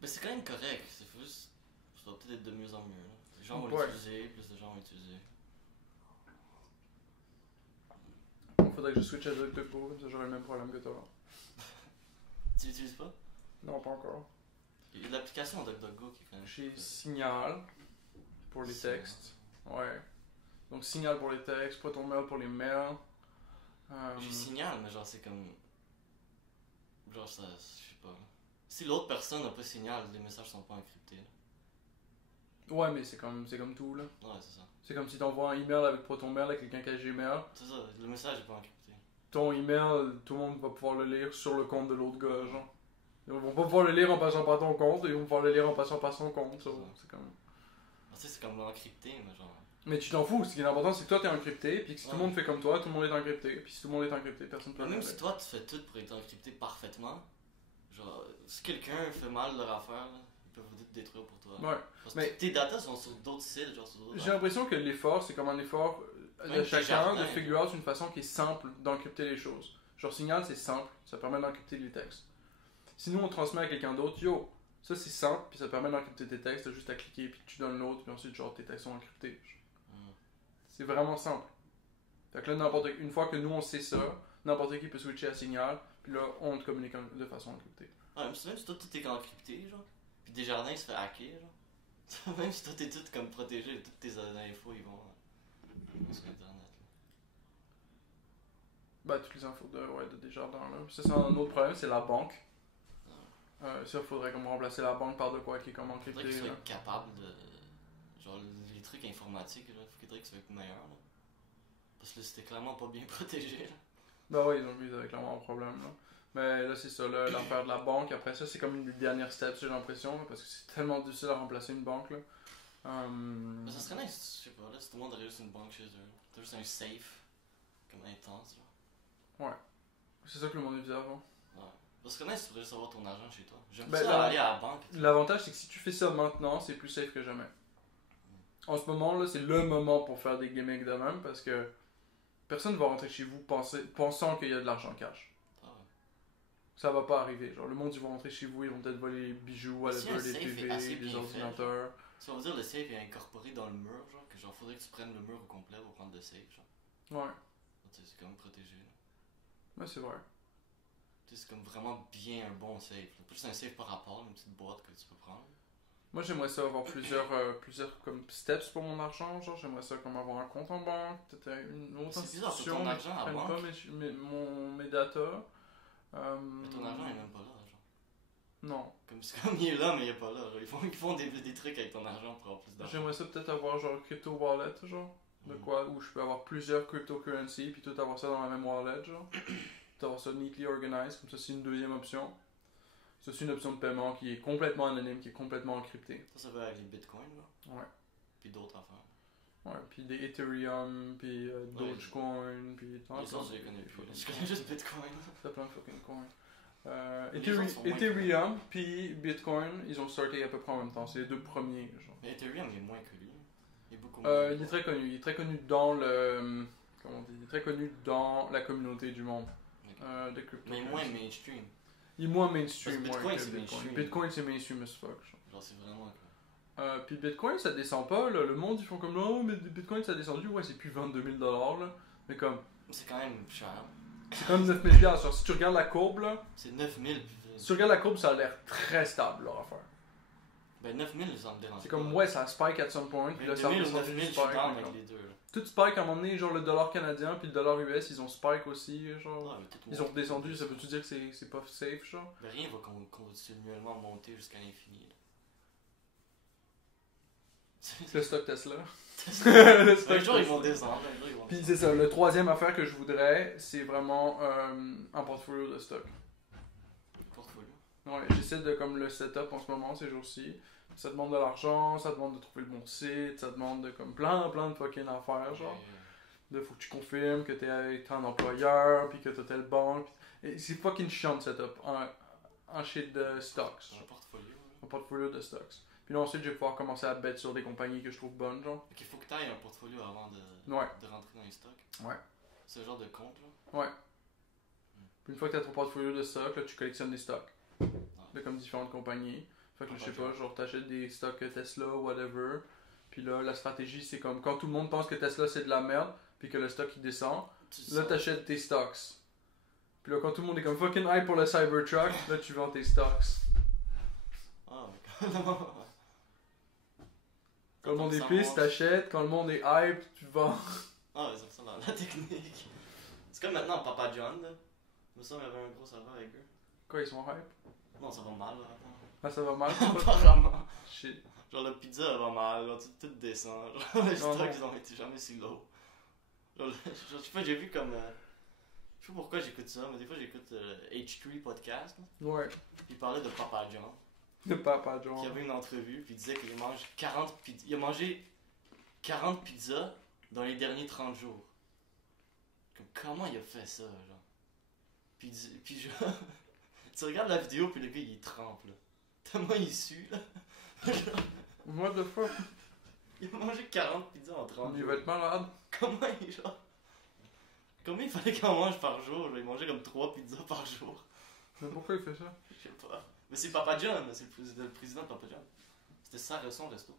Mais c'est quand même correct, c'est juste. Ça va peut-être être de mieux en mieux. Là. Les gens vont Ouais. l'utiliser, plus de gens vont l'utiliser. Faudrait que je switch à DuckDuckGo, comme ça j'aurais le même problème que toi. Tu l'utilises pas? Non, pas encore. Il y a l'application DuckDuckGo qui est quand même. J'ai Signal pour les Signal. textes. Ouais. Donc Signal pour les textes, ProtonMail pour les mails. J'ai Signal, mais genre c'est comme. Genre ça. Je sais pas. Là. Si l'autre personne n'a pas Signal, les messages sont pas encryptés. Là. Ouais, mais c'est comme tout, là. Ouais, c'est ça. C'est comme si t'envoies un email avec ProtonMail à quelqu'un qui a Gmail. C'est ça, le message est pas encrypté. Ton email, tout le monde va pouvoir le lire sur le compte de l'autre gars, genre. Ils vont pas pouvoir le lire en passant par ton compte, ils vont pouvoir le lire en passant par son compte. Ça. C'est comme... Tu sais, c'est comme encrypté, mais genre. Mais tu t'en fous, ce qui est important, c'est que toi t'es encrypté, puis que si tout le monde fait comme toi, tout le monde est encrypté. Puis si tout le monde est encrypté, personne peut Mais le même lire. si toi tu fais tout pour être encrypté parfaitement, genre, si quelqu'un fait mal leur affaire, là, ils peuvent tout détruire pour toi. Ouais. Parce Mais- que tes datas sont sur d'autres sites, genre sur d'autres. J'ai l'impression que l'effort, c'est comme un effort de Même chacun Desjardins. de figure out une façon qui est simple d'encrypter les choses. Genre Signal, c'est simple, ça permet d'encrypter les textes. Si nous on transmet à quelqu'un d'autre, yo, ça c'est simple, puis ça permet d'encrypter tes textes, t'as juste à cliquer, puis tu donnes l'autre, puis ensuite genre tes textes sont encryptés. C'est vraiment simple. Fait que là, une fois que nous on sait ça, n'importe qui peut switcher à Signal, puis là on te communique de façon encryptée. Ouais, même si toi tout est encrypté, genre, puis Desjardins il se fait hacker, genre. Même si toi t'es tout comme protégé, toutes tes infos ils vont sur internet. Là. Bah, toutes les infos de Desjardins là. Ça, c'est un autre problème, c'est la banque. Ça, faudrait comme remplacer la banque par de quoi qui est comme Faudrait encrypté. qu'ils soient là. capables de. Genre les trucs informatiques, là, faudrait qu'ils soient meilleurs, là. Parce que là c'était clairement pas bien protégé, là. Bah ouais, ils avaient clairement un problème là. Mais là, c'est ça, là, l'affaire de la banque. Après ça, c'est comme une des dernières steps, j'ai l'impression, là, parce que c'est tellement difficile à remplacer une banque là. Mais ça serait nice, je sais pas, là, si tout le monde aurait juste une banque chez eux. T'as juste un safe, comme intense, genre. C'est ça que le monde disait avant. Ouais. Ça serait nice si tu pourrais juste avoir ton argent chez toi. J'aime Ben, ça là- aller à la banque. L'avantage, c'est que si tu fais ça maintenant, c'est plus safe que jamais. En ce moment, là, c'est le moment pour faire des gimmicks de même parce que personne va rentrer chez vous pensant qu'il y a de l'argent cash. Ah ouais. Ça va pas arriver. Genre, le monde, ils vont rentrer chez vous, ils vont peut-être voler les bijoux, Mais si un whatever, des safe est assez TV, des bien ordinateurs. Si on va dire le safe est incorporé dans le mur, genre, que genre faudrait que tu prennes le mur au complet pour prendre le safe, genre. Ouais, Tu sais, c'est quand même protégé, là. ouais, c'est vrai. Tu sais, c'est comme vraiment bien un bon safe. Là. Pas juste un safe par rapport, une petite boîte que tu peux prendre. Moi, j'aimerais ça avoir plusieurs comme steps pour mon argent. Genre, j'aimerais ça comme avoir un compte en banque, peut-être une autre C'est bizarre, institution. ton argent à qui prenne banque. pas mes data. Mais ton argent est même pas là, genre. Non. C'est comme il est là, mais il est pas là. Genre. Ils font des trucs avec ton argent pour avoir plus d'argent. J'aimerais ça peut-être avoir genre crypto wallet, genre. De quoi, où je peux avoir plusieurs cryptocurrencies, puis tout avoir ça dans la même wallet, genre. Tout avoir ça neatly organized, comme ça c'est une deuxième option. Ça c'est une option de paiement qui est complètement anonyme, qui est complètement encryptée. Ça va avec les bitcoins, là. Ouais. Puis d'autres affaires. Ouais, puis des Ethereum, puis Dogecoin, puis tant Les autres, je les connais plus. Là. Je connais juste bitcoin. T'as plein de fucking coins. Les autres sont moins Ethereum puis Bitcoin, ils ont starté à peu près en même temps. C'est les deux premiers, genre. Mais Ethereum il est moins connu. Il est beaucoup moins. Il est très connu. Il est très connu dans le. Comment on dit? Il est très connu dans la communauté du monde de crypto. Mais moins mainstream. Il est moins mainstream. Parce que ouais, Bitcoin, que c'est mainstream. Bitcoin, c'est mainstream as fuck. Genre. Genre, c'est vraiment. Puis Bitcoin, ça descend pas. Là. Le monde, ils font comme non, mais Bitcoin, ça a descendu. Ouais, c'est plus 22 000 $. Là. Mais comme. C'est quand même cher. C'est comme 9 000 $. Genre, si tu regardes la courbe, là. C'est 9000. Si tu regardes la courbe, ça a l'air très stable, leur affaire. Ben 9000, ça me dérange. C'est comme, ouais, ça spike at some point, puis là, ça 2000 ou redescend 9000, du je suis spike. down mais avec comme- les deux. Là. Tout spike à un moment donné, genre le dollar canadien puis le dollar US, ils ont spike aussi, genre. Ah, mais peut-être Ils ont monter. redescendu, ça veut-tu dire que c'est pas safe, genre? Ben rien va continuellement monter jusqu'à l'infini. Le stock Tesla. Le Le stock un jour ils Tesla. vont descendre, un jour ils vont Puis descendre. c'est ça, le troisième affaire que je voudrais, c'est vraiment un portfolio de stock. Portfolio. Ouais, j'essaie de comme le setup en ce moment, ces jours-ci. Ça demande de l'argent, ça demande de trouver le bon site, ça demande de comme plein de fucking affaires, genre. De faut que tu confirmes que t'es un employeur, puis que t'as telle banque. Et c'est fucking chiant de setup, un shit de stocks. Un portfolio. Là. Un portfolio de stocks. Puis là ensuite, je vais pouvoir commencer à bet sur des compagnies que je trouve bonnes, genre. Ok, faut que t'ailles un portfolio avant Ouais. de rentrer dans les stocks. Ouais. C'est le genre de compte là. Ouais. Puis une fois que t'as ton portfolio de stocks, là, tu collectionnes des stocks. De comme différentes compagnies. Fait que là, je sais pas, genre t'achètes des stocks Tesla, whatever. Puis là, la stratégie, c'est comme quand tout le monde pense que Tesla c'est de la merde, puis que le stock il descend, là t'achètes tes stocks. Puis là, quand tout le monde est comme fucking hype pour le Cybertruck, là tu vends tes stocks. Ah, mais quand Quand le monde est pisse, t'achètes. Quand le monde est hype, tu vends. Ah, ouais, c'est ça dans la technique. C'est comme maintenant Papa John là. Il me semble qu'il y avait un gros serveur avec eux. Quoi, ils sont hype? Non, ça va mal là. Attends. Ah, ça va mal? Apparemment. Shit. Genre la pizza elle va mal, genre tout descend. Genre les Non, stocks non. ils ont été jamais si low. Genre, je sais pas, j'ai vu comme. Je sais pas pourquoi j'écoute ça, mais des fois j'écoute H3 podcast. Là. Ouais. Puis il parlait de Papa John. Le Papa Puis il y John. avait une entrevue, puis il disait qu'il mange 40 pizzas. Il a mangé 40 pizzas dans les derniers 30 jours. Comme, comment il a fait ça, genre? Puis je... tu regardes la vidéo, puis le gars il trempe, là. Tellement il sue, là. What the fuck? Il a mangé 40 pizzas en 30 Il jours. va être malade. Comment il, genre. Combien il fallait qu'il en mange par jour? Genre, il mangeait comme 3 pizzas par jour. Mais pourquoi il fait ça? Je sais pas. Mais c'est Papa John, c'est le président de Papa John. C'était ça, son resto.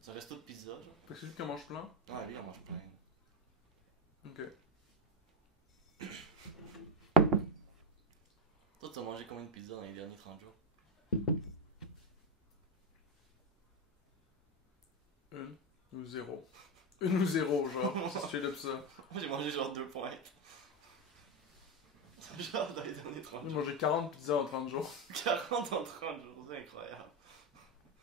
C'est un resto de pizza, genre. Parce que c'est lui qui en mange plein. Ah, lui, il en mange plein. Ok. Toi, t'as mangé combien de pizzas dans les derniers 30 jours? Une ou zéro. Une ou zéro, genre. C'est straight up ça. Moi, j'ai mangé genre 2 pointes. Genre dans les derniers 30 J'ai jours. mangé 40 pizzas en 30 jours. 40 en 30 jours, c'est incroyable.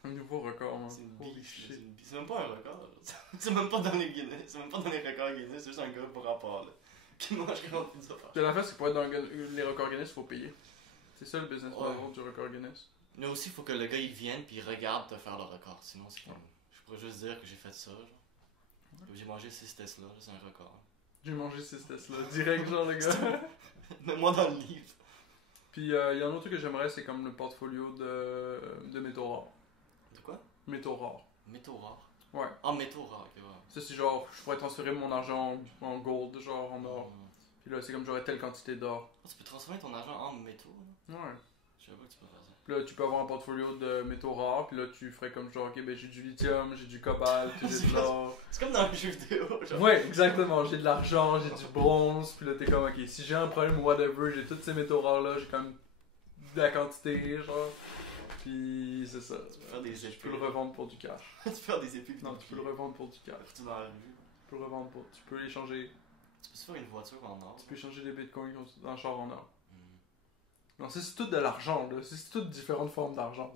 Un nouveau record, man. C'est une Holy biche, là, shit. c'est même pas un record. C'est même pas dans les Guinness, c'est même pas dans les records Guinness, c'est juste un gars pour rapport là. Qui mange 40 pizzas par Puis l'affaire, c'est que pour être dans les records Guinness, il faut payer. C'est ça le business Ouais. model du record Guinness. Mais aussi, il faut que le gars il vienne puis il regarde te faire le record. Sinon, c'est comme. Je pourrais juste dire que j'ai fait ça, genre. J'ai mangé 6 Tesla, là, c'est un record. J'ai mangé 6 Tesla. Direct, genre, le gars. Mets-moi dans le livre. Puis il y a un autre truc que j'aimerais, c'est comme le portfolio de métaux rares. De quoi? Métaux rares. Métaux rares. Ouais. Ah, métaux rares, ok, ouais. Ça, c'est genre, je pourrais transférer mon argent en gold, genre en or. Hmm. Puis là, c'est comme j'aurais telle quantité d'or. Ah, tu peux transformer ton argent en métaux, là? Ouais. Je savais pas que tu peux faire ça. Puis là, tu peux avoir un portfolio de métaux rares. Puis là, tu ferais comme genre, ok, ben j'ai du lithium, j'ai du cobalt, j'ai de l'or. C'est comme dans un jeu vidéo, genre. Ouais, exactement. J'ai de l'argent, j'ai du bronze. Puis là, t'es comme, ok, si j'ai un problème ou whatever, j'ai tous ces métaux rares-là, j'ai quand même de la quantité, genre. Puis c'est ça. Tu peux faire des Tu épées. peux le revendre pour du cash. Tu peux faire des épées pis Non, des tu peux le pieds. revendre pour du cash. Partout dans la rue. Tu peux le revendre pour. Tu peux échanger. Tu peux se faire une voiture en or. Tu peux échanger des bitcoins dans un char en or. Hmm. Non, ça, c'est tout de l'argent, là. C'est toutes différentes formes d'argent.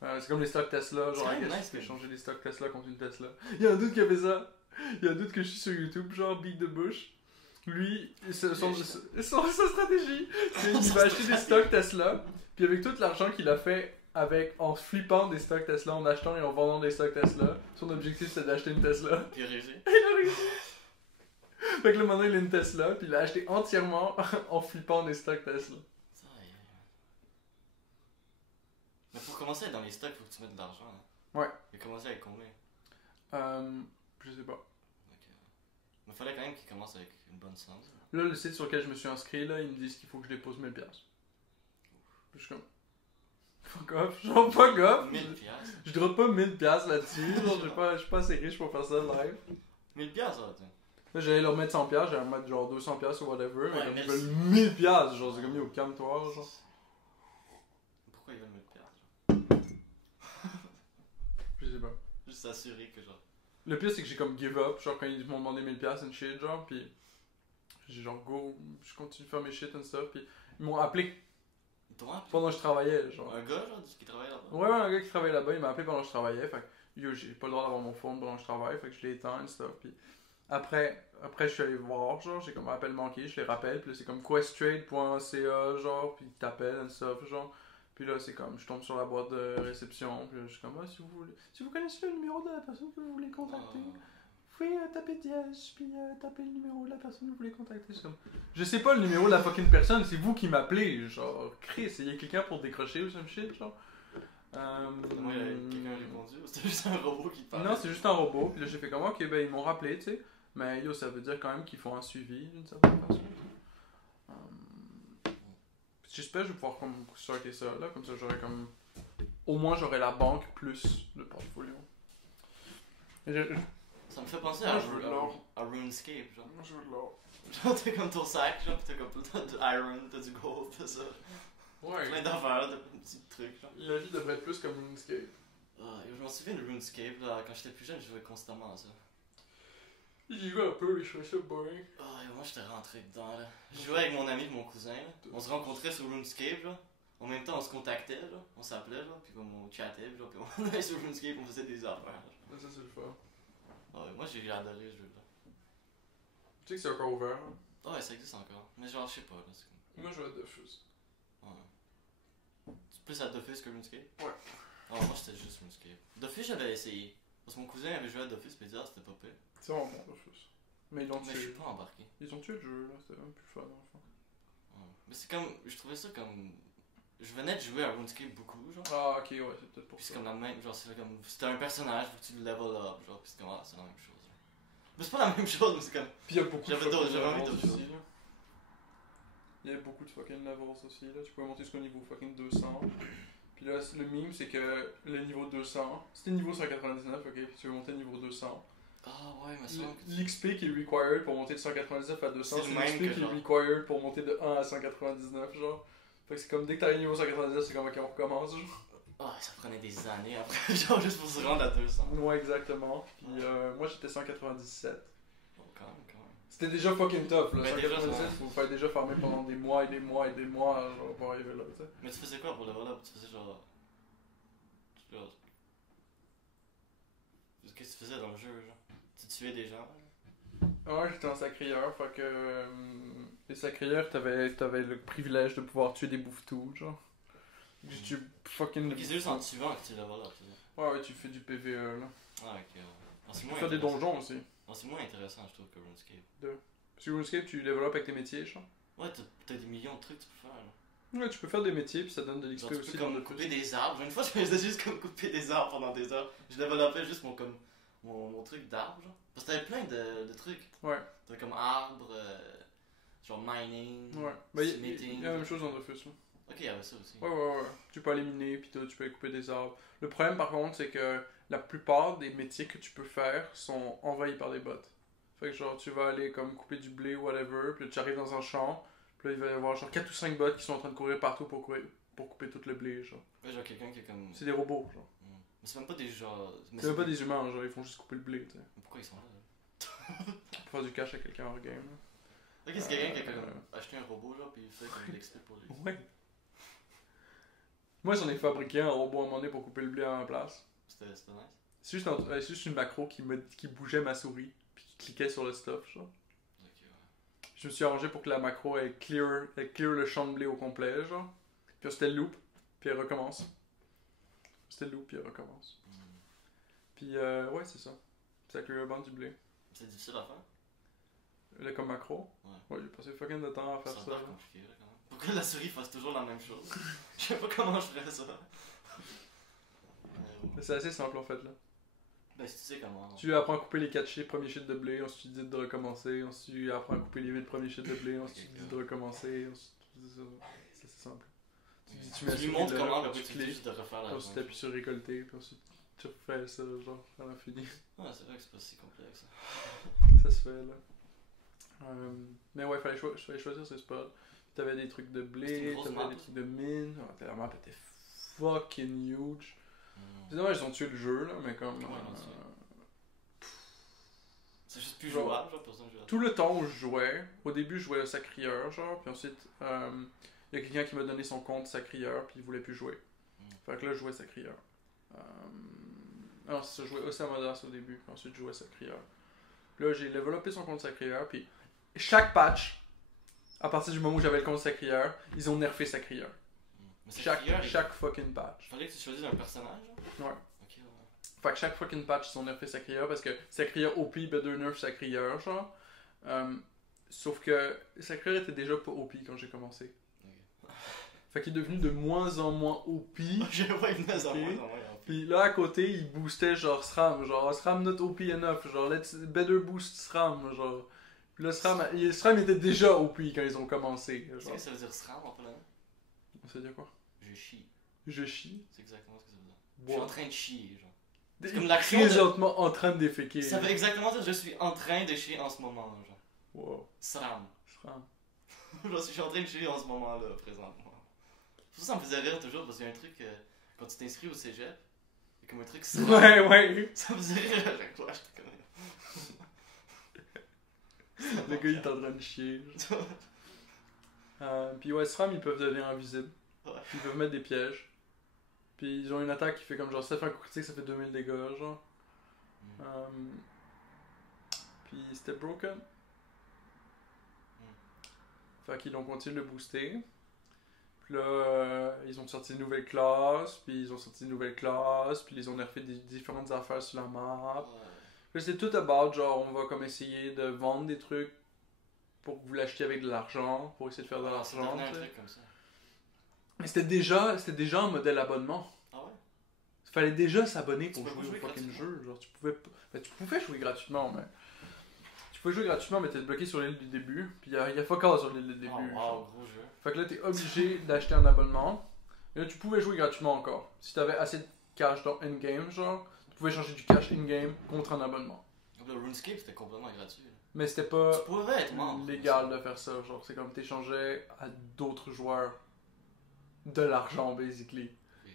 Ah, C'est comme les stocks Tesla, C'est genre, quand même I guess, nice tu peux que- échanger des stocks Tesla contre une Tesla. Il y a un doute qui a fait ça. Il y a un doute que je suis sur YouTube, genre Beat the Bush. Lui, sa stratégie, c'est qu'il va acheter des stocks Tesla, puis avec tout l'argent qu'il a fait en flippant des stocks Tesla, en achetant et en vendant des stocks Tesla, son objectif c'est d'acheter une Tesla. Puis réussi. Il a réussi. Fait que là maintenant il a une Tesla, puis il l'a acheté entièrement en flippant des stocks Tesla. Ça, mais pour commencer à être dans les stocks, faut que tu mettes de l'argent. Hein. Ouais. Il a commencé avec combien? Je sais pas. Donc, mais fallait quand même qu'il commence avec une bonne somme. Là, le site sur lequel je me suis inscrit, là, ils me disent qu'il faut que je dépose 1000$. Puis je suis comme. Fuck off, genre fuck off! 1000 piastres. Je drop pas 1000$ là-dessus, genre je suis pas assez riche pour faire ça live. 1000 piastres, ça, tiens. Là, j'allais leur mettre 100$, j'allais leur mettre genre 200$ ou whatever, mais Ouais, comme ils merci. veulent 1000$, genre c'est comme yo, calme-toi, genre. Pourquoi ils veulent 1000 piastres? sais pas. Juste s'assurer que genre. Le pire, c'est que j'ai comme give up, genre quand ils m'ont demandé 1000$ and shit, genre, pis j'ai genre go, je continue de faire mes shit and stuff, pis ils m'ont appelé Ils t'ont appelé? pendant que je travaillais, genre. Un gars, genre, qui travaille là-bas? Ouais, un gars qui travaillait là-bas, il m'a appelé pendant que je travaillais, fait que yo, j'ai pas le droit d'avoir mon phone pendant que je travaille, fait que je l'ai éteint and stuff, pis après je suis allé voir, genre, j'ai comme un appel manqué, je les rappelle, pis là c'est comme questrade.ca, genre, pis ils t'appellent and stuff, genre. Puis là, c'est comme, je tombe sur la boîte de réception, puis là, je suis comme, ah, si vous connaissez le numéro de la personne que vous voulez contacter, vous pouvez taper dièse, puis taper le numéro de la personne que vous voulez contacter. C'est comme, je sais pas le numéro de la fucking personne, c'est vous qui m'appelez, genre, Chris, il y a quelqu'un pour décrocher ou some shit, genre. Moi, quelqu'un a répondu, ou c'était juste un robot qui te parlait? Non, c'est juste un robot, puis là, j'ai fait comme, ok, ben, ils m'ont rappelé, tu sais, mais yo, ça veut dire quand même qu'ils font un suivi, d'une certaine façon. J'espère que je vais pouvoir comme sortir ça là, comme ça j'aurai comme. Au moins j'aurai la banque plus le portfolio. Ça me fait penser Moi, je veux de l'or. à RuneScape, genre. Moi je veux de l'or. Genre, t'as comme ton sac, genre, pis t'as comme t'as du iron, t'as du gold, t'as ça. Ouais. Plein d'affaires, t'as plein de petits trucs, genre. La vie devrait être plus comme RuneScape. Ah, je m'en souviens de RuneScape, là, quand j'étais plus jeune, je jouais constamment à ça. J'y joué un peu, mais je trouvais ça boring. Ah, et moi j'étais rentré dedans, là. Je jouais avec mon ami et mon cousin, là. On se rencontrait sur RuneScape, là. En même temps, on se contactait, là. On s'appelait, là. Puis comme on chattait, genre, puis on allait sur RuneScape, on faisait des affaires, là. Ça c'est le fun. Ah ouais, moi j'ai adoré ce jeu-là. Tu sais que c'est encore ouvert. Hein? Ah ouais, ça existe encore. Mais genre, je sais pas, là. C'est comme... Moi je joue à Dofus. Ouais. C'est plus à Dofus que RuneScape? Ouais. Ah, moi c'était juste RuneScape. Dofus, j'avais essayé. Parce que mon cousin avait joué à Dofus, puis il disait, ah, c'était pas pire. C'est vraiment bon Dofus. Mais ils l'ont Mais je suis tué. pas embarqué. Ils ont tué le jeu là, c'était même plus fun dans le fond. Ouais. Mais c'est comme. Je trouvais ça comme. Je venais de jouer à RuneScape beaucoup, genre. Ah ok, ouais, c'est peut-être pour Puis ça. c'est comme la même. Genre, c'est comme. C'était un personnage, faut que tu le level up, genre. Puis c'est comme. Ah, c'est la même chose. Genre. Mais c'est pas la même chose, mais c'est comme. Puis il y a beaucoup J'avais de d'autres- fucking j'avais envie levels d'autres aussi, là. Il y a beaucoup de fucking levels aussi là. Tu peux monter jusqu'au niveau fucking 200. Puis là, le meme c'est que le niveau 200, c'était niveau 199, ok, puis tu veux monter niveau 200. Ah ouais, mais ça. L'XP qui est required pour monter de 199 à 200, C'est c'est le même l'XP que qui est genre. required pour monter de 1 à 199, genre. Fait que c'est comme dès que t'arrives niveau 199, c'est comme ok, on recommence, genre. Ah, ça prenait des années après, genre, juste pour se rendre à 200. Ouais, exactement. Puis moi j'étais 197. Bon, quand même, quand même. C'était déjà fucking tough là. Ben, 197, déjà, faut faire déjà farmer pendant des mois et des mois et des mois, genre, pour arriver là, tu sais. Mais tu faisais quoi pour level up? Tu faisais genre. Genre. Qu'est-ce que tu faisais dans le jeu, genre? Tu tuais des gens? Ouais, j'étais en sacrieur, fait que les sacrieurs, t'avais le privilège de pouvoir tuer des bouffes-tout, genre. J'ai tué fucking. Ok, c'est juste en tuant que tu level up, c'est ça? Ouais, tu fais du PVE là. Ah, ok, ouais. Ah, c'est Tu moins peux faire des intéressant. donjons aussi. Ah, c'est moins intéressant, je trouve, que RuneScape. Sur RuneScape, tu développes avec tes métiers, genre. Ouais, t'as des millions de trucs que tu peux faire, là. Ouais, tu peux faire des métiers, puis ça donne de Genre, l'XP tu aussi peux dans le comme couper des arbres. Une fois, je faisais juste comme couper des arbres pendant des heures. Je développais juste mon truc d'arbre, genre. Parce que t'avais plein de trucs. Ouais, T'avais comme arbre, genre mining, ouais. Bah, il smithing. y a la même chose dans Dofus là. Ok, il y avait ça aussi. Ouais. Tu peux aller miner, puis tu peux aller couper des arbres. Le problème par contre, c'est que la plupart des métiers que tu peux faire sont envahis par des bots. Fait que genre, tu vas aller comme couper du blé ou whatever, puis là, tu arrives dans un champ, puis là, il va y avoir genre 4 ou 5 bots qui sont en train de courir partout pour couper tout le blé, genre. Ouais, genre quelqu'un qui est comme. C'est des robots, genre. Hmm. Mais c'est même pas des genre. mais C'est même pas des humains, genre, ils font juste couper le blé, tu sais. Pourquoi ils sont là? Pour faire du cash à quelqu'un hors game, là. Ok, c'est quelqu'un qui a comme acheté un robot, genre, puis il fait comme de l'XP pour lui. Ouais. Moi, j'en ai fabriqué un robot à un moment donné pour couper le blé à ma place. C'était nice. C'est juste une macro qui bougeait ma souris, puis qui cliquait sur le stuff, genre. Ok, ouais. Je me suis arrangé pour que la macro elle clear le champ de blé au complet, genre. Puis c'était le loop, puis elle recommence. C'était le loop, puis elle recommence. Hmm. Puis ouais, c'est ça. Ça clear le banc du blé. C'est difficile à faire. Là, comme macro. Ouais. Ouais, j'ai passé fucking de temps à faire C'est ça. pas compliqué, là, quand même. Pourquoi la souris fasse toujours la même chose? Je sais pas comment je ferais ça. Mais c'est assez simple en fait, là. Ben, si tu sais comment. Tu apprends à couper les 4 premiers sheets de blé, ensuite tu dis de recommencer, ensuite tu apprends à couper les 8 premiers sheets de blé, ensuite tu dis de recommencer, ensuite c'est assez simple. Tu mets la Tu lui souris montres là, comment, puis après tu tu dis cliques, juste de refaire la puis ensuite tu appuies sur récolter, puis ensuite tu refais ça, genre, à l'infini. Ouais, c'est vrai que c'est pas si complexe. Ça se fait là. Mais ouais, fallait choisir ses spots. T'avais des trucs de C'était une blé, grosse t'avais map, des là. trucs de mine. Ouais, la map était fucking huge. C'est dommage, ils ont tué le jeu, là, mais comme. C'est juste plus jouable, genre, personne joue à tout le temps où je jouais, au début, je jouais au Sacrieur, genre, puis ensuite, il y a quelqu'un qui m'a donné son compte Sacrieur, puis il voulait plus jouer. Fait que là, je jouais Sacrieur. Alors, c'est ça, je jouais Osamodas au début, puis ensuite, je jouais Sacrieur. Là, j'ai développé son compte Sacrieur, puis chaque patch, à partir du moment où j'avais le compte Sacrieur, ils ont nerfé Sacrieur. Chaque fucking patch. Fallait que tu choisisses un personnage, genre? Ouais. Ok, ouais. Fait que chaque fucking patch, ils ont nerfé Sacrieur parce que Sacrieur OP, better nerf Sacrieur, genre. Sauf que Sacrieur était déjà pas OP quand j'ai commencé. Okay. Fait qu'il est devenu de moins en moins OP. Je vois une moins en moins. Puis là à côté, il boostait genre SRAM, genre SRAM not OP enough, genre let's better boost SRAM, genre. Puis le SRAM était déjà OP quand ils ont commencé. Qu'est-ce que ça veut dire SRAM en polonais? Ça veut dire quoi? Je chie. Je chie? C'est exactement ce que ça veut dire. Je suis en train de chier, genre. C'est comme l'action présentement en train de déféquer. Ça veut exactement dire je suis en train de chier en ce moment, genre. Wow. SRAM. SRAM. Je suis en train de chier en ce moment-là, présentement. Ça me faisait rire toujours parce qu'il y a un truc, quand tu t'inscris au cégep, il y a comme un truc SRAM. Ouais. Ça me faisait rire à chaque fois, j'étais comme... Le gars il est en train de chier. Puis ouais, SRAM ils peuvent devenir invisibles. Ouais. Ils peuvent mettre des pièges. Puis ils ont une attaque qui fait comme genre, si ça fait un coup critique, ça fait 2000 dégâts, genre. Puis c'était broken. Fait qu'ils ont continué de le booster. Puis là, ils ont sorti une nouvelle classe, puis ils ont sorti une nouvelle classe, puis ils ont nerfé des différentes affaires sur la map. Puis c'est tout about, genre, on va comme essayer de vendre des trucs pour que vous l'achetiez avec de l'argent, pour essayer de faire de l'argent. Un truc comme ça. Mais c'était déjà un modèle abonnement. Ah ouais? Il fallait déjà s'abonner pour jouer au fucking gratuitement. jeu. Genre, tu pouvais jouer gratuitement, mais. Tu pouvais jouer gratuitement, mais t'es bloqué sur l'île du début. Puis il y a fuck all sur l'île du début. Oh, wow, gros jeu. Fait que là, t'es obligé d'acheter un abonnement. Et là, tu pouvais jouer gratuitement encore. Si t'avais assez de cash dans in-game, genre, tu pouvais changer du cash in-game contre un abonnement. Le RuneScape, c'était complètement gratuit. Mais c'était pas Tu pouvais être membre. légal de faire ça. Genre, c'est comme t'échangeais à d'autres joueurs de l'argent, basically.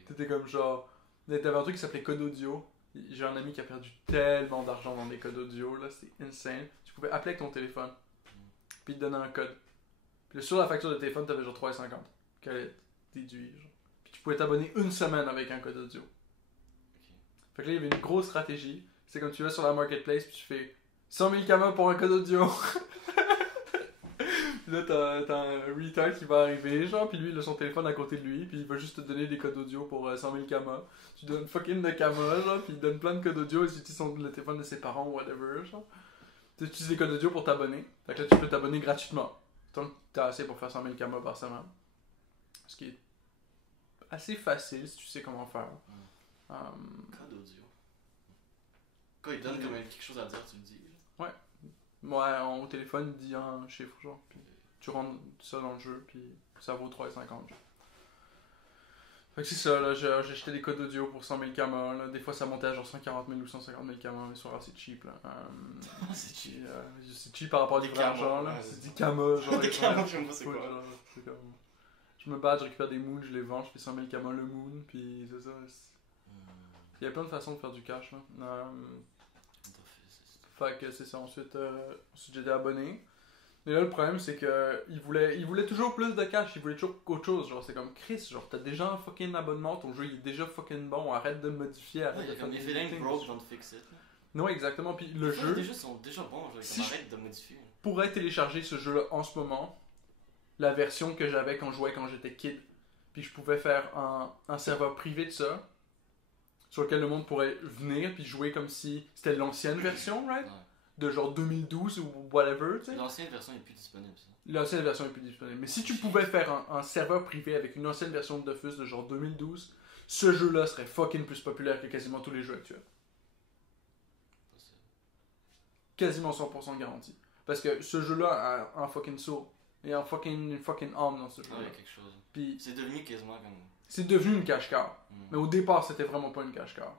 T'étais comme genre. T'avais un truc qui s'appelait code audio. J'ai un ami qui a perdu tellement d'argent dans des codes audio, là, c'est insane. Tu pouvais appeler avec ton téléphone, puis il te donnait un code. Puis là, sur la facture de téléphone, t'avais genre 3,50 qu'elle allait déduire. Genre. Puis tu pouvais t'abonner une semaine avec un code audio. Fait que là, il y avait une grosse stratégie. C'est comme tu vas sur la marketplace, puis tu fais 100 000 kamas pour un code audio. Puis là, t'as un retard qui va arriver, genre, puis lui, il a son téléphone à côté de lui, puis il va juste te donner des codes audio pour 100 000 kamas. Tu donnes fucking de kamas, genre, puis il donne plein de codes audio, et tu utilises le téléphone de ses parents ou whatever, genre. Tu utilises des codes audio pour t'abonner. Fait que là, tu peux t'abonner gratuitement. Tant que t'as assez pour faire 100 000 kamas par semaine. Ce qui est assez facile si tu sais comment faire. Code audio. Quand il donne comme quelque chose à dire, tu le dis. Ouais. Ouais, au téléphone, il dit un chiffre, genre. Puis tu rentres ça dans le jeu, puis ça vaut 3,50. Fait que c'est ça, là, j'ai acheté des codes audio pour 100 000 kamas, là. Des fois ça montait à genre 140 000 ou 150 000 kamas, mais ils sont assez cheap, là. C'est cheap. C'est cheap par rapport à du vrai argent, là. C'est des kamas, genre. Des kamas, je sais pas c'est quoi. Genre, c'est comme... Je me bats, je récupère des moons, je les vends, je fais 100 000 kamas le moon, puis c'est ça. Il y a plein de façons de faire du cash, là. Fait que c'est ça, ensuite j'étais abonné. Mais là, le problème, c'est que il voulait toujours plus de cash, il voulait toujours autre chose. Genre, c'est comme Chris, genre, t'as déjà un fucking abonnement, ton jeu il est déjà fucking bon, arrête de le modifier, arrête de faire des things. Broke, don't fix it. Non, exactement. Puis le jeu. Les jeux sont déjà bons, genre, si arrête de modifier. Pourrais télécharger ce jeu-là en ce moment, la version que j'avais quand je jouais quand j'étais kid. Puis je pouvais faire un serveur privé de ça, sur lequel le monde pourrait venir puis jouer comme si c'était l'ancienne version, right? Ouais. De genre 2012 ou whatever, tu sais. L'ancienne version est plus disponible, ça. L'ancienne version est plus disponible. Mais si tu pouvais faire un serveur privé avec une ancienne version de Dofus de genre 2012, ce jeu-là serait fucking plus populaire que quasiment tous les jeux actuels. Quasiment 100% garanti. Parce que ce jeu-là a un fucking soul. Il y a une fucking âme dans ce jeu-là. Ouais, il y a quelque chose. Puis c'est devenu quasiment comme... C'est devenu une cache-car. Mais au départ, c'était vraiment pas une cache-car.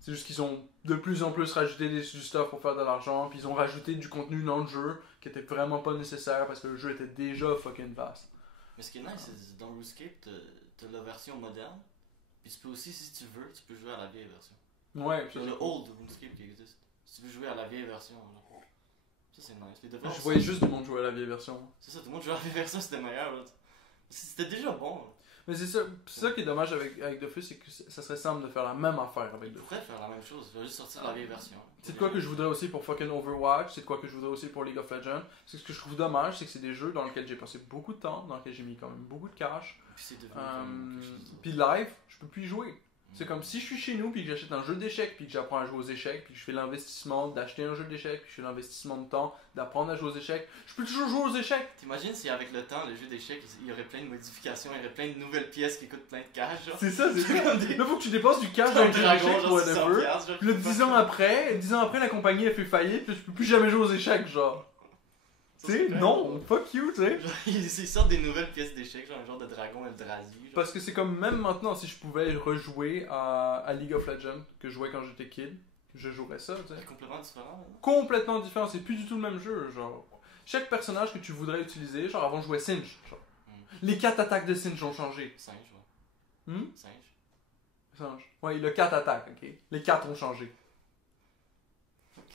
C'est juste qu'ils ont de plus en plus rajouté du stuff pour faire de l'argent, puis ils ont rajouté du contenu dans le jeu qui était vraiment pas nécessaire parce que le jeu était déjà fucking vaste. Mais ce qui est nice, c'est dans RuneScape, t'as la version moderne, Puis tu peux aussi, si tu veux, tu peux jouer à la vieille version. Ouais, puis Le old RuneScape qui existe. Si tu veux jouer à la vieille version, là. Ça c'est nice. Les je voyais juste du monde jouer à la vieille version. C'est ça, tout le monde jouait à la vieille version, c'était meilleur. Là. C'était déjà bon. Là. Mais c'est ça qui est dommage avec Dofus, c'est que ça serait simple de faire la même affaire avec Il Dofus. pourrait faire la même chose, il va juste sortir la vieille version. C'est de quoi que je voudrais aussi pour fucking Overwatch, c'est de quoi que je voudrais aussi pour League of Legends. C'est ce que je trouve dommage, c'est que c'est des jeux dans lesquels j'ai passé beaucoup de temps, dans lesquels j'ai mis quand même beaucoup de cash. Puis c'est devenu comme quelque chose Puis live, je peux plus y jouer. C'est comme si je suis chez nous puis que j'achète un jeu d'échecs puis que j'apprends à jouer aux échecs puis que je fais l'investissement d'acheter un jeu d'échecs puis que je fais l'investissement de temps d'apprendre à jouer aux échecs. Je peux toujours jouer aux échecs. T'imagines si avec le temps, le jeu d'échecs, il y aurait plein de modifications, il y aurait plein de nouvelles pièces qui coûtent plein de cash. Genre. C'est ça, c'est ça. Là, faut que tu dépenses du cash dans le jeu d'échecs ou whatever. Puis là, 10 ans après, la compagnie a fait faillite puis je peux plus jamais jouer aux échecs, genre. Tu sais, non, fuck you, tu sais. Ils sortent des nouvelles pièces d'échecs, genre un genre de dragon Eldrazi. Genre. Parce que c'est comme même maintenant, si je pouvais rejouer à League of Legends que je jouais quand j'étais kid, je jouerais ça, tu sais. C'est complètement différent. Hein? Complètement différent, c'est plus du tout le même jeu, genre. Chaque personnage que tu voudrais utiliser, genre avant je jouais Singe, genre. Les 4 attaques de Singe ont changé. Singe, ouais. Singe. Ouais, le 4 attaques, ok. Les 4 ont changé.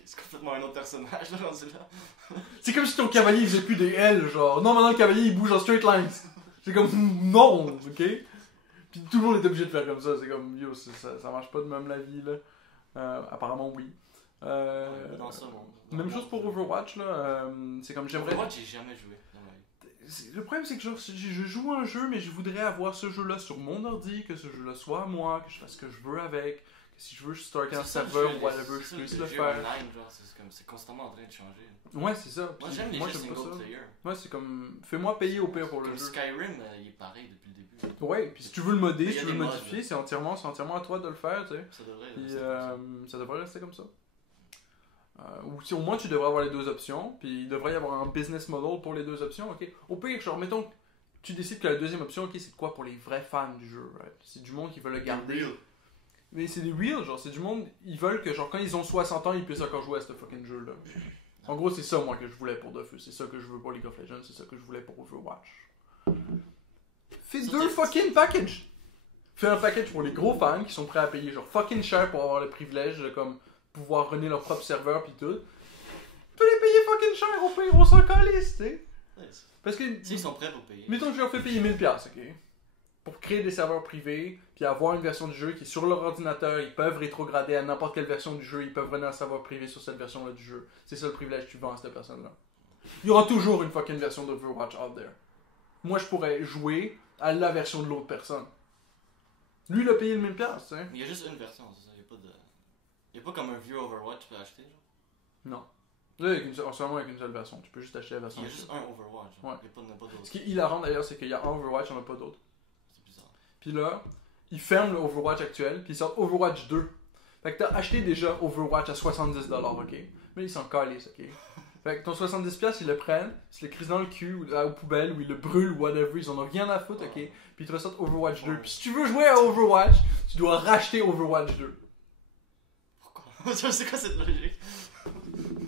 C'est complètement un autre personnage là, rendu là. C'est comme si ton cavalier il faisait plus des L, genre. Non, maintenant le cavalier il bouge en straight lines. C'est comme non, ok? Puis tout le monde est obligé de faire comme ça. C'est comme yo, ça marche pas de même la vie là. Apparemment oui. Dans ce monde. Même chose pour Overwatch là. C'est comme j'aimerais. Overwatch j'ai jamais joué dans ma vie. Le problème c'est que genre, je joue un jeu mais je voudrais avoir ce jeu là sur mon ordi, que ce jeu là soit à moi, que je fasse ce que je veux avec. Si je veux starter un serveur ou whatever, je peux aussi le faire. Online, genre, c'est constamment en train de changer. Ouais, c'est ça. Moi j'aime les jeux single player. Ouais, c'est comme. Fais-moi payer au pire pour le jeu. Skyrim, il est pareil depuis le début. Ouais, puis si tu veux le modder, si tu veux le modifier, c'est entièrement à toi de le faire, tu sais. Ça devrait puis, ça devrait rester comme ça. Ou si au moins tu devrais avoir les deux options, puis il devrait y avoir un business model pour les deux options, ok. Au pire, genre, mettons, tu décides que la deuxième option, ok, c'est quoi pour les vrais fans du jeu, right? C'est du monde qui veut le garder. Mais c'est des real, genre, c'est du monde, ils veulent que, genre, quand ils ont 60 ans, ils puissent encore jouer à ce fucking jeu-là. En gros, c'est ça, moi, que je voulais pour Dofus. C'est ça que je veux pour League of Legends, c'est ça que je voulais pour Overwatch. Fais deux fucking packages! Fais un package pour les gros fans qui sont prêts à payer, genre, fucking cher pour avoir le privilège de, comme, pouvoir runner leur propre serveur pis tout. Tu peux les payer fucking cher, au pire, on s'en calisse, tu sais. Parce que. S'ils sont prêts pour payer. Mettons que je leur fais payer 1000$, ok? Pour créer des serveurs privés, puis avoir une version du jeu qui est sur leur ordinateur, ils peuvent rétrograder à n'importe quelle version du jeu, ils peuvent runner un serveur privé sur cette version-là du jeu. C'est ça le privilège que tu vends à cette personne-là. Il y aura toujours une fucking version d'Overwatch out there. Moi, je pourrais jouer à la version de l'autre personne. Lui, il a payé le 1000$, tu sais. Mais il y a juste une version, c'est ça. Il n'y a pas comme un vieux Overwatch que tu peux acheter, genre. Non. Là, en ce moment, avec une seule version. Tu peux juste acheter la version. Il y a juste un Overwatch. Ouais. Il n'y a pas d'autre. Ce qui est hilarant d'ailleurs, c'est qu'il y a un Overwatch, il n'y en a pas d'autre. C'est bizarre. Puis là, ils ferment le Overwatch actuel, puis ils sortent Overwatch 2. Fait que t'as acheté déjà Overwatch à 70$, ok? Mais ils s'en calissent, ok? Fait que ton 70$, ils le prennent, ils se le crisent dans le cul, ou aux poubelles, ou ils le brûlent, whatever, ils en ont rien à foutre, ok? Puis ils te ressortent Overwatch 2. Puis si tu veux jouer à Overwatch, tu dois racheter Overwatch 2. C'est quoi cette logique?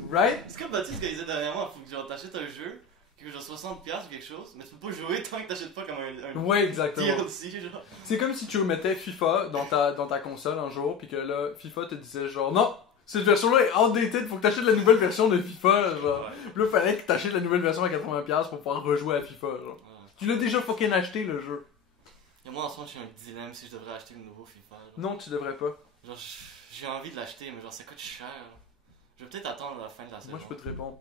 Right? C'est comme Baptiste qui disait dernièrement, faut que genre t'achètes un jeu, que genre 60$ ou quelque chose, mais tu peux pas jouer tant que t'achètes pas comme un Ouais, exactement. DLC, genre. C'est comme si tu remettais FIFA dans ta console un jour, puis que là, FIFA te disait genre non, cette version-là est outdated, faut que t'achètes la nouvelle version de FIFA, genre. Ouais. Puis là, fallait que t'achètes la nouvelle version à 80$ pour pouvoir rejouer à FIFA, genre. Ouais. Tu l'as déjà fucking acheté le jeu. Et moi en ce moment, je suis un dilemme si je devrais acheter le nouveau FIFA. Genre, Non, tu devrais pas. genre j'ai envie de l'acheter, mais genre ça coûte cher. Là. Je vais peut-être attendre la fin de la saison. Moi, je peux te répondre.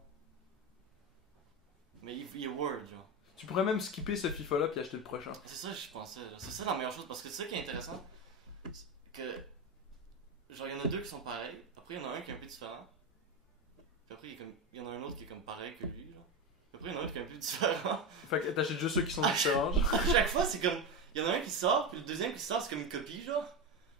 Mais il est Word, genre. Tu pourrais même skipper ce FIFA-là puis acheter le prochain. C'est ça que je pensais. Genre. C'est ça la meilleure chose, parce que c'est ça qui est intéressant. C'est que. Genre, il y en a deux qui sont pareils. Après, il y en a un qui est un peu différent. Puis après, il y en a un autre qui est comme pareil que lui, genre. Puis après, il y en a un autre qui est un peu différent. Fait que t'achètes juste ceux qui sont différents. Genre. À chaque fois, c'est comme. Il y en a un qui sort, puis le deuxième qui sort, c'est comme une copie, genre.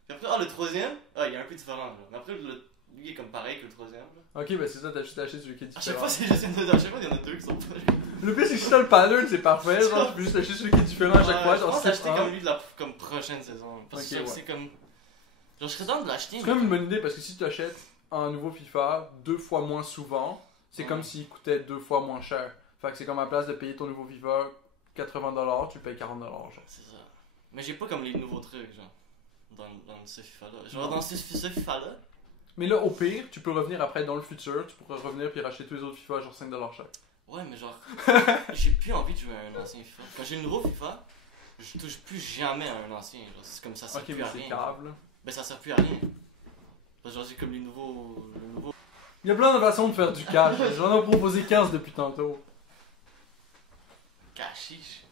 Puis après, le troisième, il est un peu différent, genre. Mais après, lui, il est comme pareil que le troisième, là. Ok, bah c'est ça, t'as juste acheté celui qui est À différent. chaque fois, c'est juste à chaque fois, il y en a deux qui sont pareils. Le pire, c'est que si t'as le pattern, c'est parfait. Genre, tu peux juste acheter celui qui est différent à chaque fois. Je Genre, pense c'est acheter comme lui de la comme prochaine saison. Parce que Ok, ouais. c'est comme. Genre, je serais dans de l'acheter. C'est quand même une bonne idée parce que si tu achètes un nouveau FIFA 2 fois moins souvent, c'est Ouais. comme s'il coûtait 2 fois moins cher. Fait que c'est comme à la place de payer ton nouveau FIFA $80, tu payes $40, genre. C'est ça. Mais j'ai pas comme les nouveaux trucs, genre. dans ce FIFA-là. Genre, dans ce FIFA-là. Mais là, au pire, tu peux revenir après dans le futur, tu pourrais revenir puis racheter tous les autres FIFA à genre 5$ chaque. Ouais, mais genre, j'ai plus envie de jouer à un ancien FIFA. Quand j'ai le nouveau FIFA, je touche plus jamais à un ancien. Genre, c'est comme ça sert plus à rien. Cave, là. Ben, ça sert plus à rien. Parce que genre, j'ai comme les nouveaux. Il y a plein de façons de faire du cash. J'en ai proposé 15 depuis tantôt. Cachiche.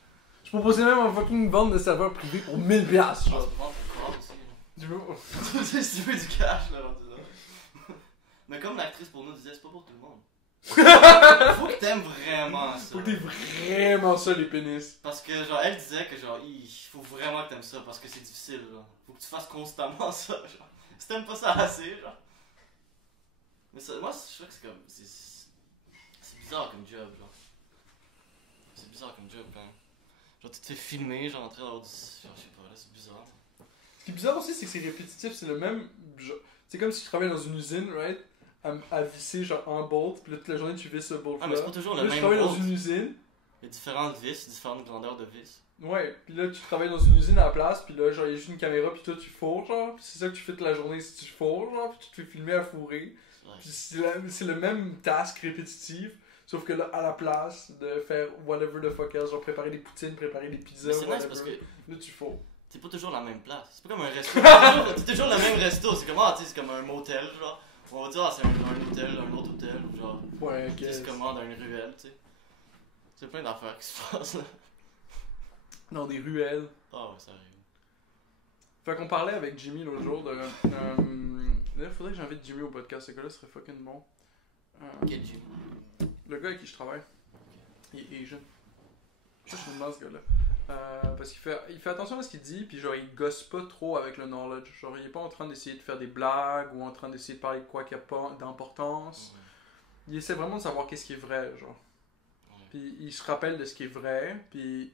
Je proposais même un fucking vente de serveur privé pour 1000$. Je pense Genre. que vendre ton corps aussi. Tu veux... Si tu veux du cash, là, rendu là. Mais comme l'actrice pour nous disait, c'est pas pour tout le monde. Faut que t'aimes vraiment ça. Faut que t'aies vraiment ça, les pénis. Parce que, genre, elle disait que, genre, il faut vraiment que t'aimes ça parce que c'est difficile, genre. Faut que tu fasses constamment ça, genre. Si t'aimes pas ça assez, genre. Mais ça, moi, je trouve que c'est comme. C'est bizarre comme job, genre. C'est bizarre comme job, quand même. Genre, tu te fais filmer, genre, en train d'avoir du. Genre, je sais pas, là, c'est bizarre. Ce qui est bizarre aussi, c'est que c'est répétitif. C'est le même. Genre... C'est comme si tu travaillais dans une usine, right? À visser, genre, un bolt, puis là, toute la journée, tu visses ce bolt-là. Ah, mais c'est pas toujours le là, même tu travailles dans bolt. une usine. Il y a différentes vis, différentes grandeurs de vis. Ouais, puis là, tu travailles dans une usine à la place, puis là, genre, il y a juste une caméra, puis toi, tu fourres, genre. Puis c'est ça que tu fais toute la journée si tu fourres, genre, puis tu te fais filmer à fourrer. Ouais. Puis c'est le même task répétitif, sauf que là, à la place de faire whatever the fuck else, genre préparer des poutines, préparer des pizzas, Mais c'est nice whatever, parce que là tu fourres. c'est pas toujours la même place. C'est pas comme un resto. C'est toujours le même resto. C'est comme, ah, tu sais, c'est comme un motel, genre. On va dire, ah, c'est un hôtel, un autre hôtel, ou genre. Ouais, ok. Tu sais, c'est comme dans une ruelle, tu sais. C'est plein d'affaires qui se passent là. Dans des ruelles. Ah ouais, ça arrive. Fait qu'on parlait avec Jimmy l'autre jour de. D'ailleurs, faudrait que j'invite Jimmy au podcast, ce gars-là serait fucking bon. Quel Jimmy? Le gars avec qui je travaille. Il est Asian. Je suis dans ce gars-là. Parce qu'il fait attention à ce qu'il dit, puis genre il gosse pas trop avec le knowledge. Genre il est pas en train d'essayer de faire des blagues ou en train d'essayer de parler de quoi qu'il n'y a pas d'importance. Il essaie vraiment de savoir qu'est-ce qui est vrai, genre. Puis il se rappelle de ce qui est vrai, puis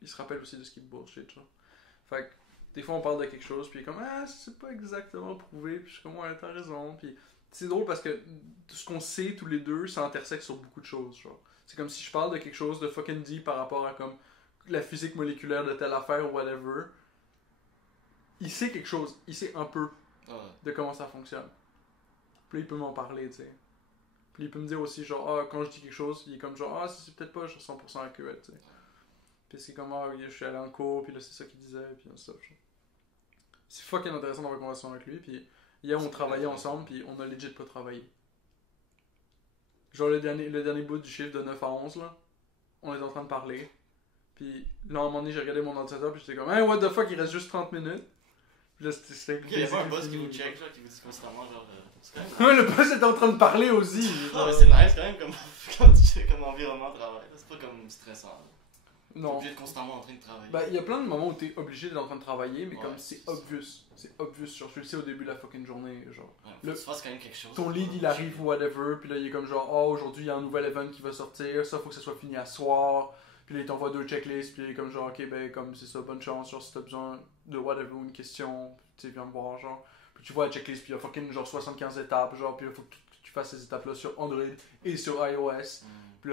il se rappelle aussi de ce qui est bullshit, genre. Fait que des fois on parle de quelque chose, puis il est comme ah c'est pas exactement prouvé, puis je suis comme ouais t'as raison, puis c'est drôle parce que ce qu'on sait tous les deux, ça intersecte sur beaucoup de choses, genre. C'est comme si je parle de quelque chose de fucking deep par rapport à comme la physique moléculaire de telle affaire ou whatever. Il sait quelque chose, il sait un peu de comment ça fonctionne. Puis là, il peut m'en parler, tu sais. Puis il peut me dire aussi, genre, ah, quand je dis quelque chose, il est comme genre, ah, c'est peut-être pas genre 100% accurate, tu sais. Puis c'est comme, ah, oui, je suis allé en cours, puis là, c'est ça qu'il disait, puis ça, genre. C'est fucking intéressant d'avoir une conversation avec lui, puis hier, on travaillait ensemble, puis on a legit pas travaillé. Genre le dernier bout du chiffre de 9 à 11, là, on est en train de parler. Puis là, à un moment donné, j'ai regardé mon ordinateur, puis j'étais comme, hey, what the fuck, il reste juste 30 minutes. Puis là, c'était. Il y a pas un boss qui vous check, genre, qui vous dit constamment, genre. Ouais, le boss était en train de parler aussi. Ah, mais c'est nice quand même comme environnement de travail. C'est pas comme stressant. Là. Non. T'es obligé de constamment en train de travailler. Ben, il y a plein de moments où t'es obligé d'être en train de travailler, mais ouais, comme c'est obvious. C'est obvious, genre, tu le sais au début de la fucking journée, genre. Ouais, faut que tu fasses quand même quelque chose. Ton lead, il arrive ou whatever, puis là, il est comme genre, oh, aujourd'hui, il y a un nouvel event qui va sortir, ça, faut que ça soit fini à soir. Puis là, il t'envoie 2 checklists, puis il est comme genre, ok, ben, comme c'est ça, bonne chance, genre, si t'as besoin de whatever ou une question, tu sais, viens me voir, genre. Puis tu vois la checklist, puis il y a fucking genre 75 étapes, genre, puis il faut que tu fasses ces étapes-là sur Android et sur iOS. Puis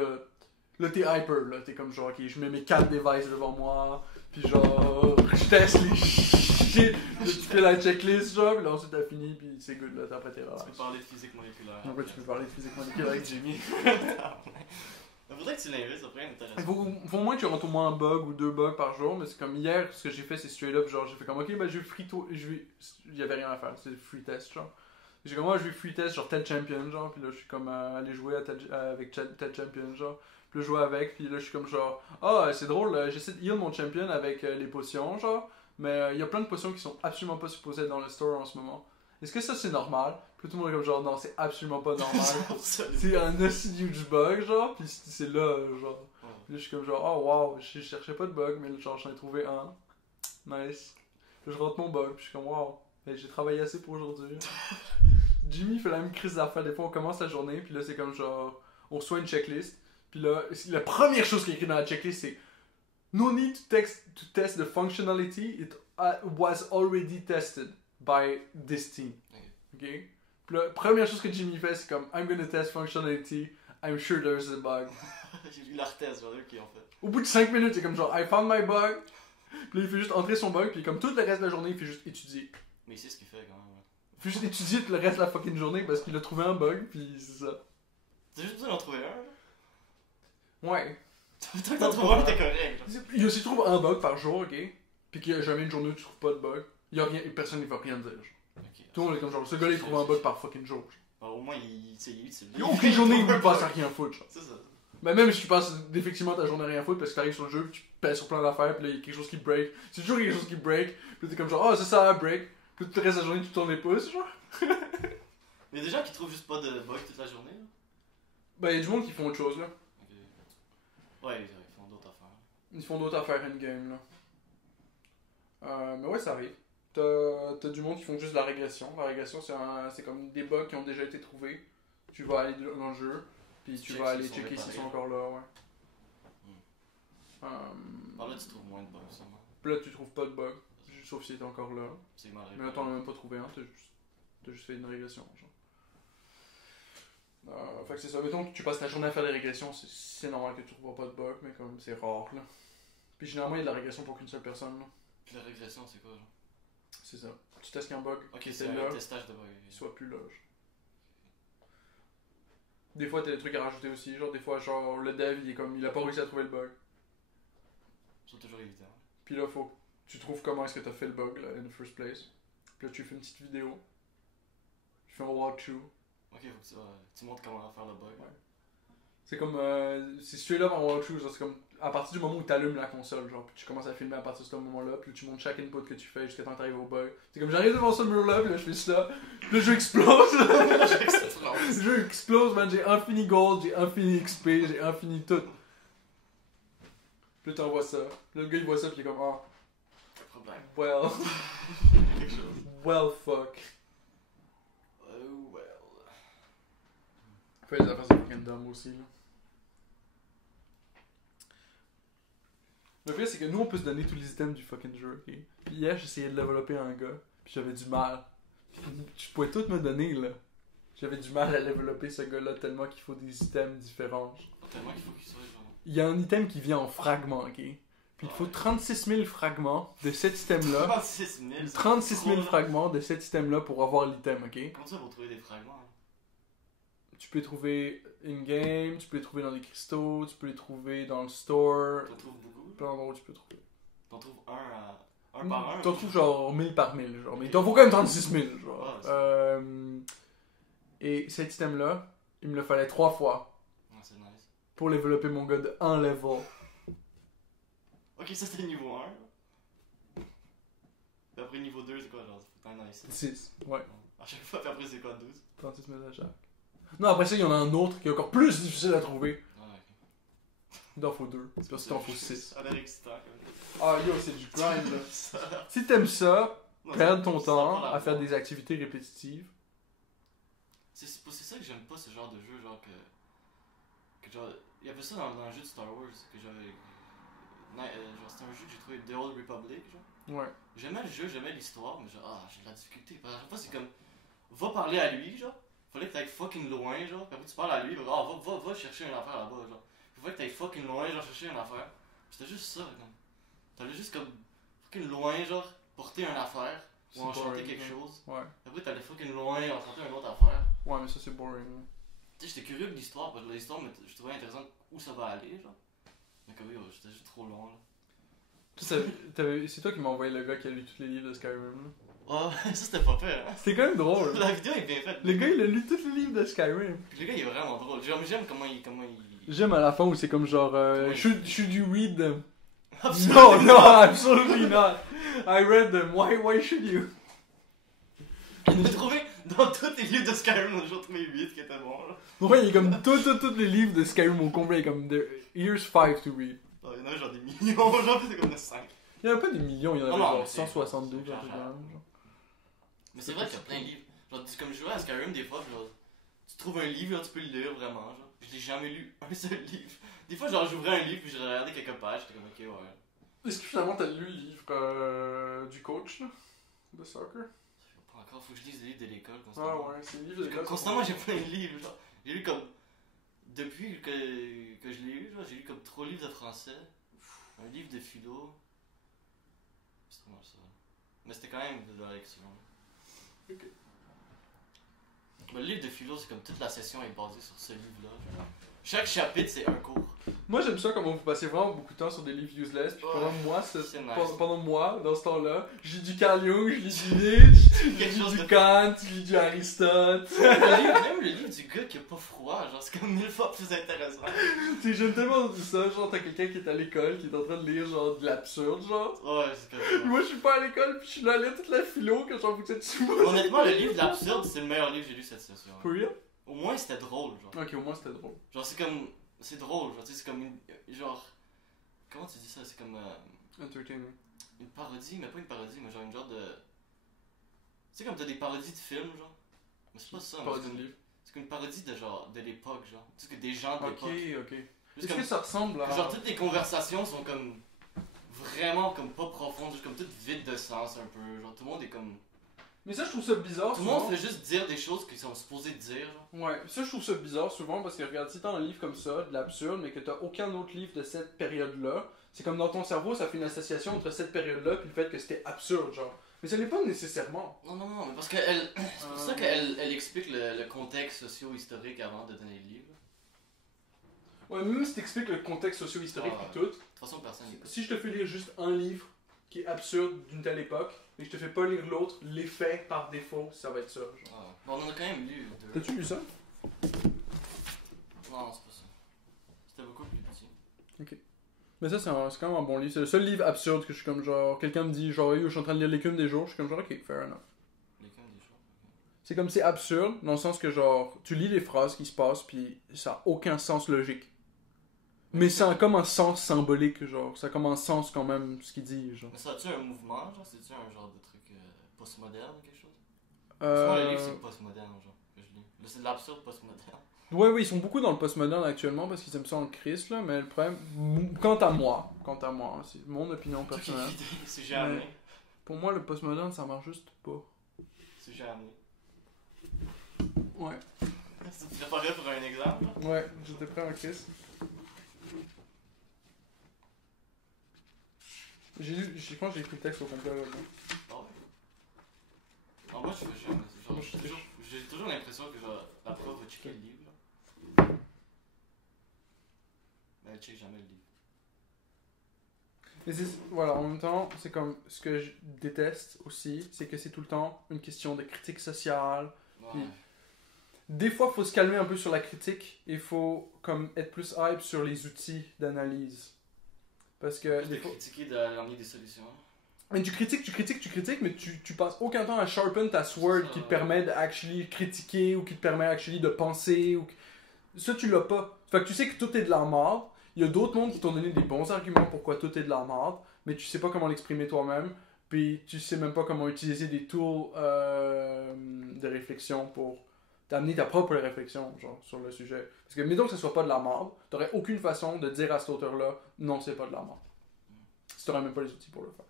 là, t'es hyper, là, t'es comme genre, ok, je mets mes 4 devices devant moi, puis genre, je teste les shit, tu fais la checklist, genre, puis là, ensuite t'as fini, puis c'est good, là, t'as après tes relax. Tu peux parler de physique moléculaire. En fait, tu peux parler de physique moléculaire avec Jimmy. Il faudrait que tu l'invites, ça pourrait être intéressant. Faut au moins que tu rentres au moins un bug ou 2 bugs par jour, mais c'est comme hier, ce que j'ai fait, c'est straight up, genre, j'ai fait comme, ok, ben je vais il y avait rien à faire, c'est free test, genre. J'ai comme, moi, je vais free test, genre, tel champion, genre, puis là, je suis comme, aller jouer avec tel champion, genre. Puis là, je joue avec, puis là, je suis comme, genre, ah, c'est drôle, j'essaie de heal mon champion avec les potions, genre, mais il y a plein de potions qui sont absolument pas supposées être dans le store en ce moment. Est-ce que ça, c'est normal? Puis tout le monde est comme, genre, non, c'est absolument pas normal. C'est un assez huge bug, genre, puis c'est là, genre. Puis là, je suis comme, genre, oh, wow, je cherchais pas de bug, mais genre, j'en ai trouvé un. Nice. Puis je rentre mon bug, puis je suis comme, wow, j'ai travaillé assez pour aujourd'hui. Jimmy fait la même crise d'affaires. Des fois, on commence la journée, puis là, c'est comme, genre, on reçoit une checklist. Puis là, la première chose qui est écrite dans la checklist, c'est no need to test the functionality, it was already tested by this team. Ok? Puis la première chose que Jimmy fait, c'est comme I'm gonna test functionality, I'm sure there's a bug. J'ai vu la retest, genre, eux qui ont fait. Au bout de 5 minutes, c'est comme genre I found my bug, Puis là, il fait juste entrer son bug, puis comme tout le reste de la journée, il fait juste étudier. Mais il sait ce qu'il fait quand même. Ouais. Il fait juste étudier tout le reste de la fucking journée parce qu'il a trouvé un bug, puis c'est ça. T'as juste besoin d'en trouver un. Ouais. Tant que t'en trouves un, t'es correct. Genre. Il s'il trouve un bug par jour, ok? Puis qu'il y a jamais une journée où tu trouves pas de bug, il y a rien, personne ne va rien dire. Genre. Ok. Tout le monde est comme genre, ce gars-là il trouve un bug par fucking jour. Bah, au moins, il Il y a aucune journée où il passe à rien foutre. Genre. C'est ça. Mais même si tu passes effectivement ta journée à rien foutre parce que t'arrives sur le jeu, puis tu pèses sur plein d'affaires, puis là il y a quelque chose qui break. C'est toujours quelque chose qui break, puis t'es comme genre, oh c'est ça, break. Puis tout le reste de la journée tu tournes les pouces, genre. Il y a des gens qui trouvent juste pas de bugs toute la journée. Là. Ben il y a du monde qui font autre chose là. Ok. Ouais, ils font d'autres affaires. Ils font d'autres affaires in-game là. Mais ouais, ça arrive. T'as du monde qui font juste de la régression. La régression, c'est comme des bugs qui ont déjà été trouvés. Tu vas aller dans le jeu, puis tu vas aller checker s'ils sont encore là, ouais. Par là, tu trouves moins de bugs, sûrement. Puis là, tu trouves pas de bugs, sauf s'il est encore là. C'est mal. Mais là, t'en as même pas trouvé un, t'as juste fait une régression, genre. Fait que c'est ça. Mettons que tu passes ta journée à faire des régressions, c'est normal que tu trouveras pas de bugs, mais comme c'est rare, là. Puis généralement, il y a de la régression pour qu'une seule personne, là. Puis la régression, c'est quoi, genre? C'est ça. Tu testes qu'un bug, Ok, qui c'est était un là, testage de bugs. il soit plus là. Genre. Des fois, t'as des trucs à rajouter aussi. Genre, des fois, genre, le dev, il a pas réussi à trouver le bug. C'est toujours évident. Puis là, faut que tu trouves comment est-ce que t'as fait le bug, là, in the first place. Puis là, tu fais une petite vidéo. Tu fais un walkthrough. Ok, faut que tu montres comment faire le bug. Ouais. C'est comme, c'est straight up en walkthrough, genre, c'est comme, à partir du moment où t'allumes la console, genre, puis tu commences à filmer à partir de ce moment-là, puis tu montres chaque input que tu fais jusqu'à temps que t'arrives au bug. C'est comme, j'arrive devant ce mur-là, puis là, je fais ça, puis le jeu explose. Le jeu explose, man, j'ai infini gold, j'ai infini XP, j'ai infini tout. Puis là, t'envoies ça. Puis là, le gars, il voit ça, puis il est comme, ah, Problème. well, Quelque chose. well, fuck. Oh, well. Fait les affaires, c'est fucking dumb aussi, là. Le vrai, c'est que nous, on peut se donner tous les items du fucking jeu, ok? Puis hier, j'essayais de développer un gars, puis j'avais du mal. Tu pouvais tout me donner, là. J'avais du mal à développer ce gars-là tellement qu'il faut des items différents. Tellement qu'il faut qu'il soit genre. Il y a un item qui vient en fragments, ok? Puis il faut 36 000 fragments de cet item-là. 36 000. 36 000 fragments de cet item-là pour avoir l'item, ok? Comment ça, vous trouvez des fragments? Hein? Tu peux les trouver in-game, tu peux les trouver dans les cristaux, tu peux les trouver dans le store. T'en trouves beaucoup? Plein d'endroits où tu peux trouver. T'en trouves un par un? T'en trouves genre 1000 par 1000, genre. Mais il t'en faut quand même 36 000, genre. Ah, Et cet item-là, il me le fallait 3 fois Ouais, c'est nice. pour développer mon gars de 1 level. Ok, ça c'était niveau 1. Puis après niveau 2, c'est quoi, genre? C'est pas nice. 6, ouais. À chaque fois, puis après, c'est quoi, 12? 36 000 à chaque. Non, après ça, il y en a un autre qui est encore plus difficile à trouver. Ah, ok. Il t'en faut 2. Parce qu'il t'en faut 6. Ça a l'air excitant, quand Ah, yo, c'est du grind, là. même. Si t'aimes ça, Non, perdre ton ça temps pas à faire l'avoir. des activités répétitives. C'est ça que j'aime pas, ce genre de jeu, genre que genre, il y avait ça dans le jeu de Star Wars, que j'avais. Genre, c'était un jeu que j'ai trouvé The Old Republic, genre. Ouais. J'aimais le jeu, j'aimais l'histoire, mais genre, j'ai de la difficulté. Parce que à chaque fois, c'est comme, va parler à lui, genre. Fallait que t'ailles fucking loin, genre. Puis après, tu parles à lui, va chercher une affaire là-bas, genre. Puis fallait que t'ailles fucking loin, genre, chercher une affaire. C'était juste ça, comme. T'allais juste comme, fucking loin, genre, porter une affaire, ou C'est enchanter boring, quelque ouais. chose. Ouais. Après, t'allais fucking loin, enchanter une autre affaire. Ouais, mais ça, c'est boring. Hein. Tu sais, j'étais curieux de l'histoire, parce que l'histoire, je trouvais intéressant où ça va aller, genre. Mais comme, oui, j'étais juste trop long, là. C'est toi qui m'as envoyé le gars qui a lu tous les livres de Skyrim. Là. Oh, ça c'était pas fait, hein. C'était quand même drôle. La vidéo est bien faite. Le gars, il a lu tous les livres de Skyrim. Puis le gars, il est vraiment drôle. J'aime comment il. J'aime à la fin où c'est comme genre, should you read them? Absolument No, pas. absolutely not. I read them. Why should you? J'ai trouvé dans tous les livres de Skyrim, j'ai trouvé 8 qui étaient bons, là. Ouais, il est comme tous les livres de Skyrim au complet, comme here's 5 to read. Oh, il y en a genre des millions, genre, c'est comme 5. Il y en a pas des millions, il y en a Non, genre mais c'est- 162, c'est un truc genre. comme ça, genre. Mais c'est vrai qu'il y a plein de livres. Genre, comme je jouais à Skyrim, des fois, genre, tu trouves un livre, là, tu peux le lire vraiment, genre. Je l'ai jamais lu un seul livre. Des fois, genre, j'ouvrais un livre, puis je regardais quelques pages, j'étais comme, ok, ouais. Est-ce que finalement t'as lu le livre du coach, là? De soccer? Pas encore, faut que je lise des livres de l'école Ah constamment. ouais, c'est le livre de l'école. Constamment, j'ai plein de livres, genre. J'ai lu comme. Depuis que je l'ai eu, genre, j'ai lu comme 3 livres de français, un livre de philo, pas mal ça. Mais c'était quand même de la lecture. Ok. Le livre de philo, c'est comme toute la session est basée sur ce livre-là. Chaque chapitre, c'est un cours. Moi, j'aime ça comment vous passez vraiment beaucoup de temps sur des livres useless. Puis pendant moi, c'est nice. pendant moi, dans ce temps-là, je lis du Carl Jung, je lis du Nietzsche, je lis du Kant, je lis du Aristote. Même le livre du gars qui a pas froid, genre, c'est comme 1000 fois plus intéressant. Tu sais, j'aime tellement ça. Genre, t'as quelqu'un qui est à l'école, qui est en train de lire, genre, de l'absurde, genre. Ouais, c'est comme ça. Moi, je suis pas à l'école, puis je suis là à lire toute la philo, que j'en foutais dessus. Honnêtement, le livre de l'absurde, c'est le meilleur livre que j'ai lu cette session. For real? Au moins, c'était drôle, genre. Ok, au moins, c'était drôle. Genre, c'est comme. C'est drôle, genre, tu sais, c'est comme une. Genre. Comment tu dis ça? C'est comme. Entertaining. Une parodie, mais pas une parodie, mais genre une genre de. Tu sais, comme t'as des parodies de films, genre. Mais c'est pas ça, mais c'est comme. C'est comme une parodie de genre. De l'époque, genre. Tu sais, que des gens de l'époque. Ok. Est-ce que ça ressemble à. Genre, toutes les conversations sont comme. Vraiment, comme pas profondes, juste comme toutes vides de sens, un peu. Genre, tout le monde est comme. Mais ça, je trouve ça bizarre. Tout le monde fait juste dire des choses qu'ils sont supposés dire, genre. Ouais, ça, je trouve ça bizarre souvent parce que regarde, si t'as un livre comme ça, de l'absurde, mais que t'as aucun autre livre de cette période-là, c'est comme dans ton cerveau, ça fait une association entre cette période-là puis le fait que c'était absurde, genre. Mais ça n'est pas nécessairement. Non, mais parce que elle. C'est pour ça qu'elle explique le contexte socio-historique avant de donner le livre. Ouais, même si t'expliques le contexte socio-historique et tout. De toute façon, personne n'écoute. Si je te fais lire juste un livre qui est absurde d'une telle époque, et je te fais pas lire l'autre, l'effet par défaut, ça va être ça. Genre. Bon, on en a quand même lu deux. T'as-tu lu ça? Non, c'est pas ça. C'était beaucoup plus petit. Ok. Mais ça, c'est quand même un bon livre. C'est le seul livre absurde que je suis comme genre. Quelqu'un me dit genre, yo, je suis en train de lire L'écume des jours. Je suis comme genre, ok, fair enough. L'écume des jours. C'est comme c'est absurde, dans le sens que genre, tu lis les phrases qui se passent, puis ça a aucun sens logique. Mais ça a comme un sens symbolique, genre. Ça a comme un sens quand même, ce qu'il dit, genre. Mais ça a-tu un mouvement, genre? C'est-tu un genre de truc postmoderne ou quelque chose? Moi, le livre, c'est postmoderne, genre, que je lis. Là, c'est de l'absurde postmoderne. Ouais, ils sont beaucoup dans le postmoderne actuellement parce qu'ils aiment ça en crise, là, mais le problème, quant à moi, c'est mon opinion personnelle. C'est jamais. Mais pour moi, le postmoderne, ça marche juste pas. C'est jamais. Ouais. Tu te préparais pour un exemple? Ouais, j'étais prêt en crise. Je pense que j'ai écrit le texte au complet là. Ah ouais. Non, moi, je fais jamais. Genre, j'ai toujours l'impression que genre, la prof va checker le livre, là. Mais elle check jamais le livre. Mais voilà, en même temps, c'est comme ce que je déteste aussi, c'est que c'est tout le temps une question de critique sociale. Ouais. Puis, des fois, il faut se calmer un peu sur la critique et il faut comme être plus hype sur les outils d'analyse. Parce que Plus de critiquer, d'amener des solutions. Mais tu critiques, mais tu passes aucun temps à sharpen ta sword qui te permet d'actually critiquer ou qui te permet actually de penser. Ça, tu l'as pas. Fait que tu sais que tout est de la merde. Il y a d'autres mondes qui t'ont donné des bons arguments pourquoi tout est de la merde, mais tu sais pas comment l'exprimer toi-même. Puis tu sais même pas comment utiliser des tools de réflexion pour t'amener ta propre réflexion genre, sur le sujet. Parce que, mettons que ce soit pas de la merde, t'aurais aucune façon de dire à cet auteur-là, non, c'est pas de la merde. Si t'aurais même pas les outils pour le faire.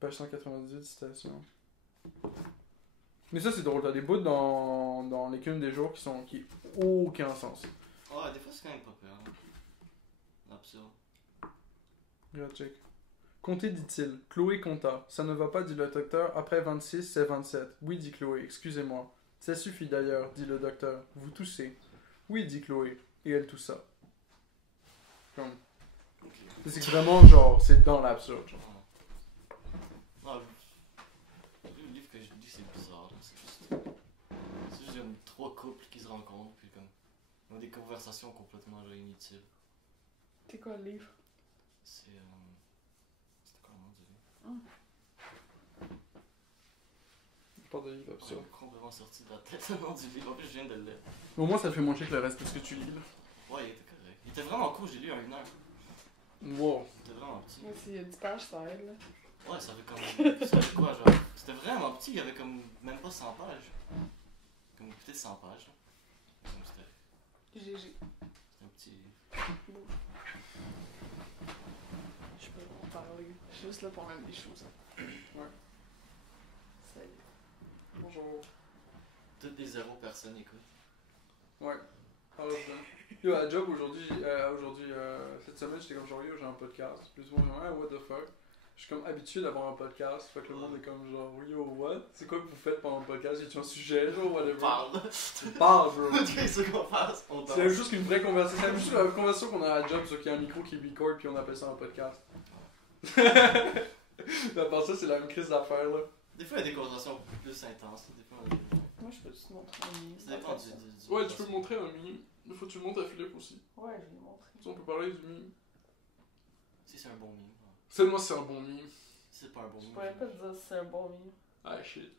Page 198, citation. Mais ça, c'est drôle. T'as des bouts dans l'écume des jours qui n'ont aucun sens. Ouais, des fois, c'est quand même pas peur. Hein. Absurde. Regarde, check. Comptez, dit-il. Chloé compta. Ça ne va pas, dit le docteur. Après 26, c'est 27. Oui, dit Chloé. Excusez-moi. Ça suffit d'ailleurs, dit le docteur. Vous toussez. Oui, dit Chloé. Et elle toussa. Comme... Okay. C'est vraiment genre, c'est dans l'absurde. Genre. Non, le livre que je lis, c'est bizarre. C'est juste comme trois couples qui se rencontrent, puis comme. Ils ont des conversations complètement genre, inutiles. C'est quoi le livre? C'est. C'était quoi le nom du livre? Pas de livre absurde. Complètement sorti de la tête le nom du livre. En plus, je viens de le lire. Au moins, ça te fait moins chier que le reste de ce que tu lis. Là. Ouais, il était correct. Il était vraiment cool, j'ai lu en 1 heure. Wow. Il était vraiment petit. Moi, c'est 10 pages, ça aide, là. Ouais, ça fait comme. Ça fait quoi, genre? C'était vraiment petit, il y avait comme même pas 100 pages. Comme peut-être 100 pages. Là. Comme c'était. GG. C'était un petit. Bon. Je peux en parler. Je suis juste là pour mettre des choses. Ouais. Salut. Bonjour. Toutes les 0 personnes écoutent. Ouais. Alors, Yo, à job aujourd'hui, cette semaine, j'étais comme genre, yo, j'ai un podcast. Plus ou moins, what the fuck. Je suis comme habitué d'avoir un podcast. Fait que le monde est comme genre, yo, what? C'est quoi que vous faites pendant le podcast? J'ai-tu un sujet, genre, whatever? Parle. Parle, bro. Qu'est-ce qu'on fasse? On C'est la même chose qu'une vraie conversation. C'est la même chose que la conversation qu'on a à job, sauf qu'il y a un micro qui record puis on appelle ça un podcast. Mais à part ça, c'est la même crise d'affaires, là. Des fois, il y a des conversations plus intenses. Des fois, Moi, je peux te montrer un meme. ça dépend du. Ouais, tu peux me montrer un meme. Il faut que tu le montres à Philippe aussi. Ouais, je l'ai montré. Si on peut parler du meme. Si c'est un bon meme. Seulement si c'est un bon meme. Si c'est pas un bon Je meme. pourrais pas te dire si c'est un bon meme. Ah shit.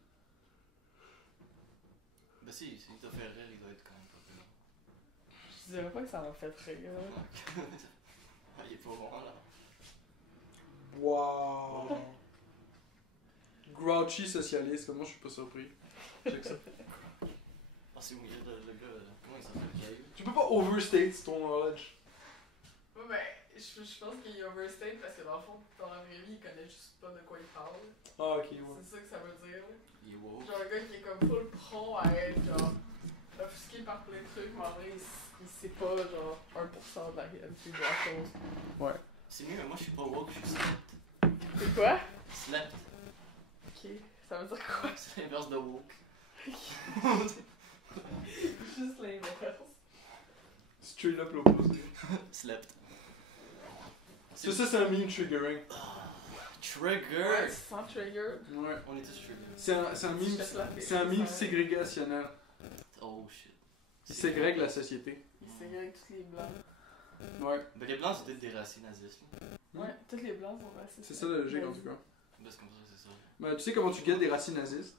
Ben si il t'a fait rire, il doit être quand même pas pire. Je dirais pas que ça m'a fait rire. Ah, il est pas bon là. Wow. Grouchy socialiste, comment je suis pas surpris. Check ça. Ah, c'est weird, le gars, comment il s'appelle? Gabe? Tu peux pas overstate ton knowledge. Ouais, ben, je pense qu'il est overstate parce que dans le fond, dans la vraie vie, il connaît juste pas de quoi il parle. Ah ok, ouais. C'est ça que ça veut dire. Il est woke. Genre un gars qui est comme full pro à être genre offusqué par plein de trucs, mais en vrai, il sait pas genre 1% de la réalité de la chose. Ouais. C'est mieux, mais moi je suis pas woke, je suis slept. C'est quoi? Slept. Ok, ça veut dire quoi? C'est l'inverse de woke. Juste l'inverse. Straight up l'opposé. Slept. Ça, c'est un meme triggering. Trigger! Ouais, tu te sens triggered. Ouais. On est tous trigger. C'est un meme ségrégationnel. Oh shit. Il ségrègue la société. Il ségrègue tous les blancs. Ouais. Ben les blancs c'était des racistes nazistes. Là. Ouais, tous les blancs sont racistes. C'est ça la logique en tout cas. Ben c'est comme ça, c'est ça. Mais tu sais comment tu guettes des racines nazistes?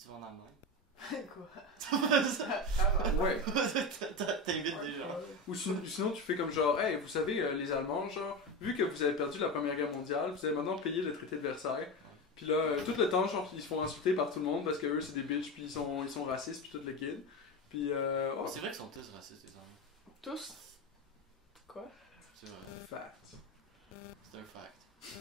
Tu vas en Allemagne. Quoi? Ah ouais. T'invites des gens. Ou sinon tu fais comme genre, hey, vous savez, les Allemands, genre, vu que vous avez perdu la Première Guerre mondiale, vous allez maintenant payer le traité de Versailles. Puis là, tout le temps, genre, ils se font insulter par tout le monde parce que eux c'est des bitches, puis ils sont racistes, puis tout le kid. Puis oh, C'est vrai qu'ils sont tous racistes, les Allemands. Tous? Quoi? C'est vrai. fact. C'est un fact.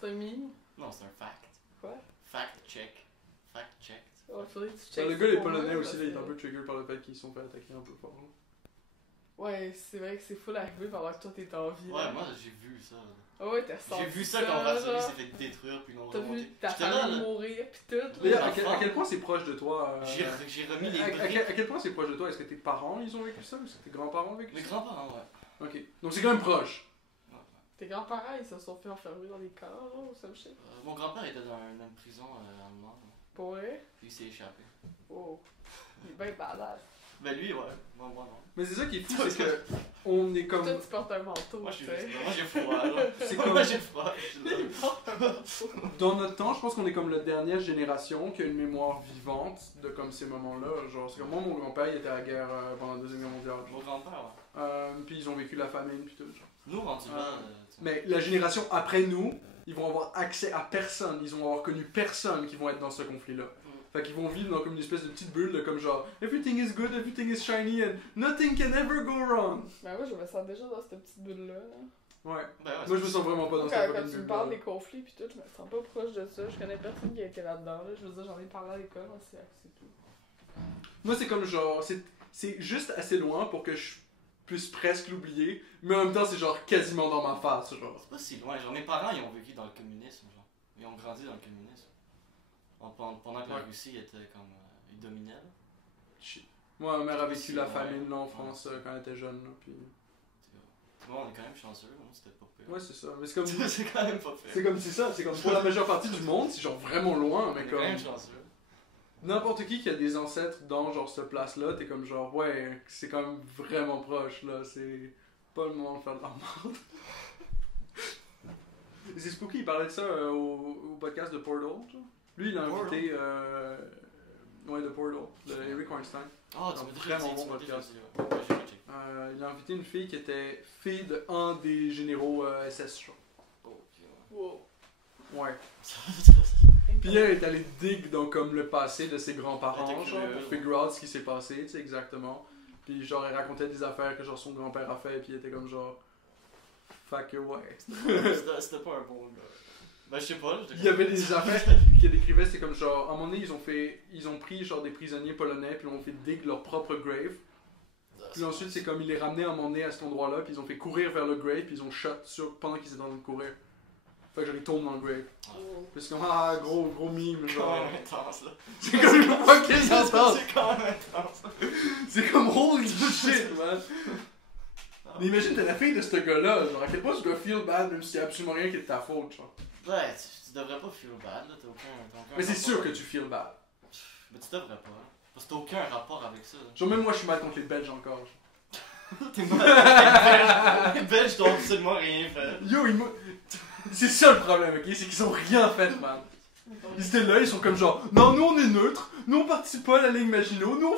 C'est un meme? Non, c'est un fact. Quoi? Fact check. Fact check. Ouais, faudrait que tu Ben, checkes. le gars, les pour moi, Polonais aussi, parce là, il est que- un peu trigger par le fait qu'ils se sont fait attaquer un peu fort. Là. Ouais, c'est vrai que c'est full arrivé pendant que toi t'étais en vie. Ouais, là. moi j'ai vu ça. Ah ouais, t'as senti J'ai vu ça quand Varsovie genre. s'est fait détruire puis non T'as vu remonter. ta J'étais là, famille là. mourir pis tout. Mais là. à quel point c'est proche de toi J'ai remis les à briques. quel point c'est proche de toi? Est-ce que tes parents ils ont vécu ça ou est-ce que tes grands-parents ont vécu Mes ça? grands-parents, ouais. Ok. Donc c'est quand même proche. Ouais. Tes grands-parents, ils se sont fait enfermer dans des camps, là, ou some shit. Mon grand-père était dans une prison allemande. Pour vrai? Puis il s'est échappé. Oh. Il est bien badass. Ben lui, ouais. Moi non. Mais c'est ça qui est fou, c'est que on est comme. Toi, tu portes un manteau, Moi tu j'ai sais. moi, j'ai froid, là. C'est Moi comme. j'ai froid. Je suis là. Il porte un manteau. Dans notre temps, je pense qu'on est comme la dernière génération qui a une mémoire vivante de comme ces moments-là. Genre, c'est comme moi, mon grand-père, il était à la guerre pendant la Deuxième Guerre mondiale. Mon grand-père, ouais. Puis ils ont vécu la famine, puis tout. Genre. Nous, rendu là. tu sais. Mais la génération après nous, ils vont avoir accès à personne. Ils vont avoir connu personne qui vont être dans ce conflit-là. Fait qu'ils vont vivre dans comme une espèce de petite bulle de comme genre everything is good, everything is shiny and nothing can ever go wrong. Ben moi, je me sens déjà dans cette petite bulle-là. là. Ouais. Ben ouais, Moi je me sens vraiment pas dans cette Quand fucking tu me bulle. parles des conflits pis tout, je me sens pas proche de ça. Je connais personne qui a été là-dedans. Là. Je veux dire, j'en ai parlé à l'école, c'est tout. Moi c'est comme genre c'est juste assez loin pour que je puisse presque l'oublier, mais en même temps c'est genre quasiment dans ma face genre. C'est pas si loin. Genre, mes parents, ils ont vécu dans le communisme. Genre. Ils ont grandi dans le communisme. Pendant que la Ouais. Russie était comme. Ils dominaient, là. Shit. Moi ma mère a vécu Si, la ouais. famine là en Ouais. France quand elle était jeune là, puis. Bon, on est quand même chanceux. Moi, c'était pas pire. Ouais c'est ça, mais c'est comme C'est quand même pas pire. c'est comme ça, c'est comme pour la majeure partie du monde c'est genre vraiment loin, On mais est quand comme. même chanceux. N'importe qui a des ancêtres dans genre cette place-là, t'es comme genre ouais, c'est quand même vraiment proche là, c'est pas le moment de faire de la merde. C'est Spooky, il parlait de ça au podcast de Portal. Genre. Lui il a invité ouais de Portal, de Eric Weinstein. Ah, Non, tu m'as déjà vraiment dit, tu bon m'as déjà podcast. dit. Ouais, ouais, j'ai pas checké. Il a invité une fille qui était fille de un des généraux SS. Genre. Oh, ok, ouais. Wow. Ouais. Puis elle est allée dig dans comme le passé de ses grands-parents, Elle était genre, curieuse, pour figure out ce qui s'est passé, tu sais, exactement. Puis genre, elle racontait des affaires que genre son grand-père a fait, puis il était comme genre... Fait que ouais. C'était pas un bon gars. Ben, je sais pas. Il y avait des affaires qui décrivaient, c'est comme genre, à un moment donné, ils ont pris genre des prisonniers polonais, puis ils ont fait dig leur propre grave. Puis ensuite, c'est comme il les ramenait à un moment donné à cet endroit-là, puis ils ont fait courir vers le grave, puis ils ont shot pendant qu'ils étaient en train de courir. Fait que genre, ils tombent dans le grave. Oh. Puis c'est comme, ah, gros meme, C'est genre. quand même intense, là. C'est comme une fucking intense. C'est quand même intense. C'est comme holy shit, man. Mais imagine, t'es la fille de ce gars-là, genre, à quel point tu dois feel bad, même s'il y a absolument rien qui est de ta faute, genre. Ouais, tu devrais pas feel bad, là. T'as aucun Mais c'est rapport sûr que avec- tu feel bad. Mais tu devrais pas, hein. Parce que t'as aucun rapport avec ça, là. Genre, même moi, je suis mal contre les Belges encore. Genre. T'es mal. Les Belges t'ont absolument rien fait. Yo, c'est ça le problème, ok? C'est qu'ils ont rien fait, man. Ils étaient là, ils sont comme genre, non, nous on est neutres, nous on participe pas à la ligne Maginot, nous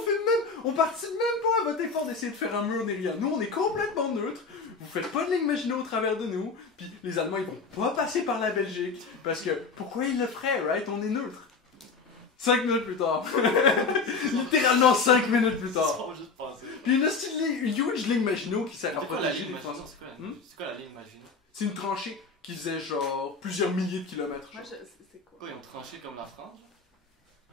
on participe même pas à votre effort d'essayer de faire un mur derrière. Nous on est complètement neutres, vous faites pas de ligne Maginot au travers de nous, puis les Allemands ils vont pas passer par la Belgique, parce que pourquoi ils le feraient, right? On est neutres. 5 minutes plus tard. Littéralement 5 minutes plus Ça tard. va juste passer. Puis une huge ligne Maginot qui sert à C'est quoi la protéger ligne les Maginot? Français. C'est quoi la ligne Maginot? C'est une tranchée qui faisait genre plusieurs milliers de kilomètres. Moi, genre. c'est quoi? Quoi, ils ont tranché comme la France?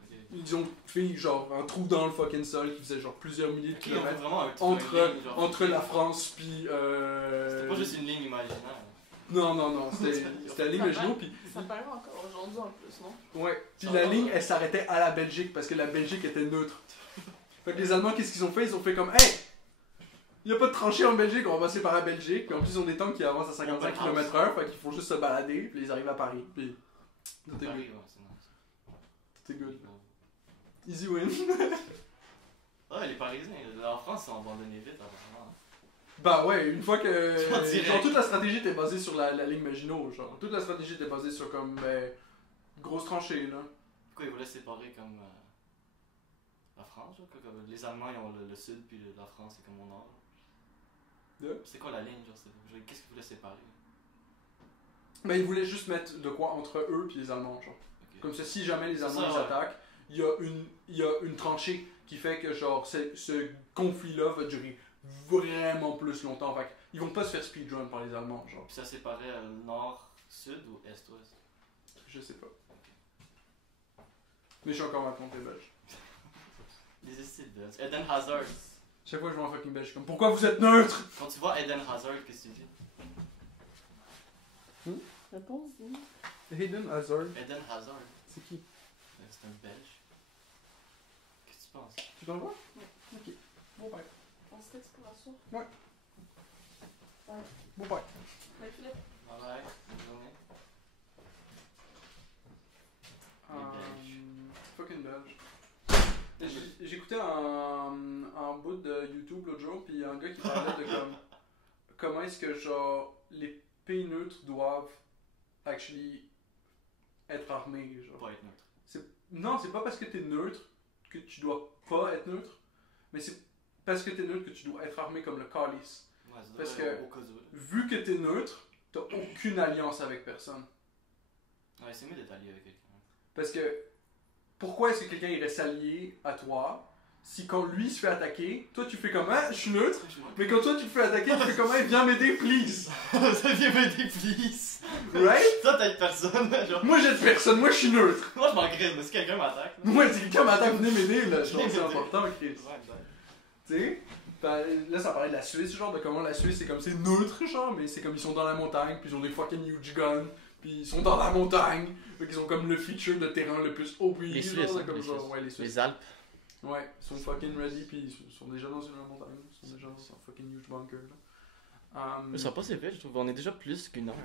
Ok. Ils ont fait genre un trou dans le fucking sol qui faisait genre plusieurs milliers de Ok, ils ont fait kilomètres vraiment un truc, entre, une ligne, genre. entre la France puis C'était pas juste une ligne imaginaire. Non, c'était la ligne Maginot puis Ça paraît encore aujourd'hui en plus, non? ouais, puis Ça la va, ligne ouais. elle s'arrêtait à la Belgique parce que la Belgique était neutre. Fait que les Allemands qu'est-ce qu'ils ont fait? Ils ont fait comme hey! Il y a pas de tranchée en Belgique, on va passer par la Belgique, puis en plus ils ont des tanks qui avancent à 55 km/h, fait qu'ils font juste se balader, puis ils arrivent à Paris, puis tout est Paris, good. ouais, c'est nice. Tout est good. Easy win. Ouais, les Parisiens, en France, ils sont abandonnés vite, apparemment. Bah ouais, une fois que. En direct. Genre, toute la stratégie était basée sur la ligne Maginot. Genre, toute la stratégie était basée sur comme. Grosse tranchée, là. Pourquoi ils voulaient séparer comme la France, genre, comme les Allemands, ils ont le sud, puis la France, c'est comme au nord. Yeah. C'est quoi la ligne, genre, qu'est-ce qu'ils voulaient séparer? Mais ils voulaient juste mettre de quoi entre eux puis les Allemands, genre. Ok. Comme ça, si jamais les C'est Allemands ça, les ouais. attaquent, il y a une tranchée qui fait que, genre, ce conflit-là va durer vraiment plus longtemps. Fait ils vont pas se faire speedrun par les Allemands, genre. Puis ça séparait nord, sud ou est, ouest? Je sais pas. Mais je suis encore mal contre les Belges. Les estimes de Eden Hazard. Chaque fois que je vois un fucking Belge, je suis comme pourquoi vous êtes neutre? Quand tu vois Eden Hazard, qu'est-ce que tu dis? Réponse, oui. Hayden Hazard, Eden Hazard, c'est qui? c'est un Belge. Qu'est-ce que tu penses? Tu t'en vois? Ouais. Ok. Bon bye. On se texte pour la soirée. Bon bye. Mais Philippe, Bye bye, bonne journée. Fucking belge. J'écoutais un bout de YouTube l'autre jour, puis il y a un gars qui parlait de comment est-ce que genre les pays neutres doivent actually être armés. Genre. Pas être neutre. Non, c'est pas parce que t'es neutre que tu dois pas être neutre, mais c'est parce que t'es neutre que tu dois être armé comme le calice. Ouais, ça Parce devrait que- au cas où. Vu que t'es neutre, t'as aucune alliance avec personne. Ouais, c'est mieux d'être allié avec quelqu'un. Parce que pourquoi est-ce que quelqu'un irait s'allier à toi si quand lui se fait attaquer, toi tu fais comme ah, je suis neutre, mais quand toi tu te fais attaquer, tu fais comme ah, viens m'aider, please. Ça vient m'aider, please. Right? Toi, t'as une personne, genre. Moi j'aide personne, moi je suis neutre. Moi, je m'en crisse, mais si quelqu'un m'attaque. là. Moi si quelqu'un m'attaque, venez m'aider là, genre, Venez c'est m'aider. important, Chris. Ouais, exact. Tu sais? Là ça parlait de la Suisse, genre de comment la Suisse c'est comme c'est neutre, genre, mais c'est comme ils sont dans la montagne, puis ils ont des fucking huge guns, puis ils sont dans la montagne, fait qu'ils ont comme le feature de terrain le plus OP, Les genre, Suisses, hein, comme les genre, Suisses. ouais, les Suisses. Les Alpes. Ouais, ils sont fucking ready, puis ils sont déjà dans une montagne, ils sont déjà dans un fucking huge bunker, là. Ça va pas si vite, je trouve. On est déjà plus qu'une heure.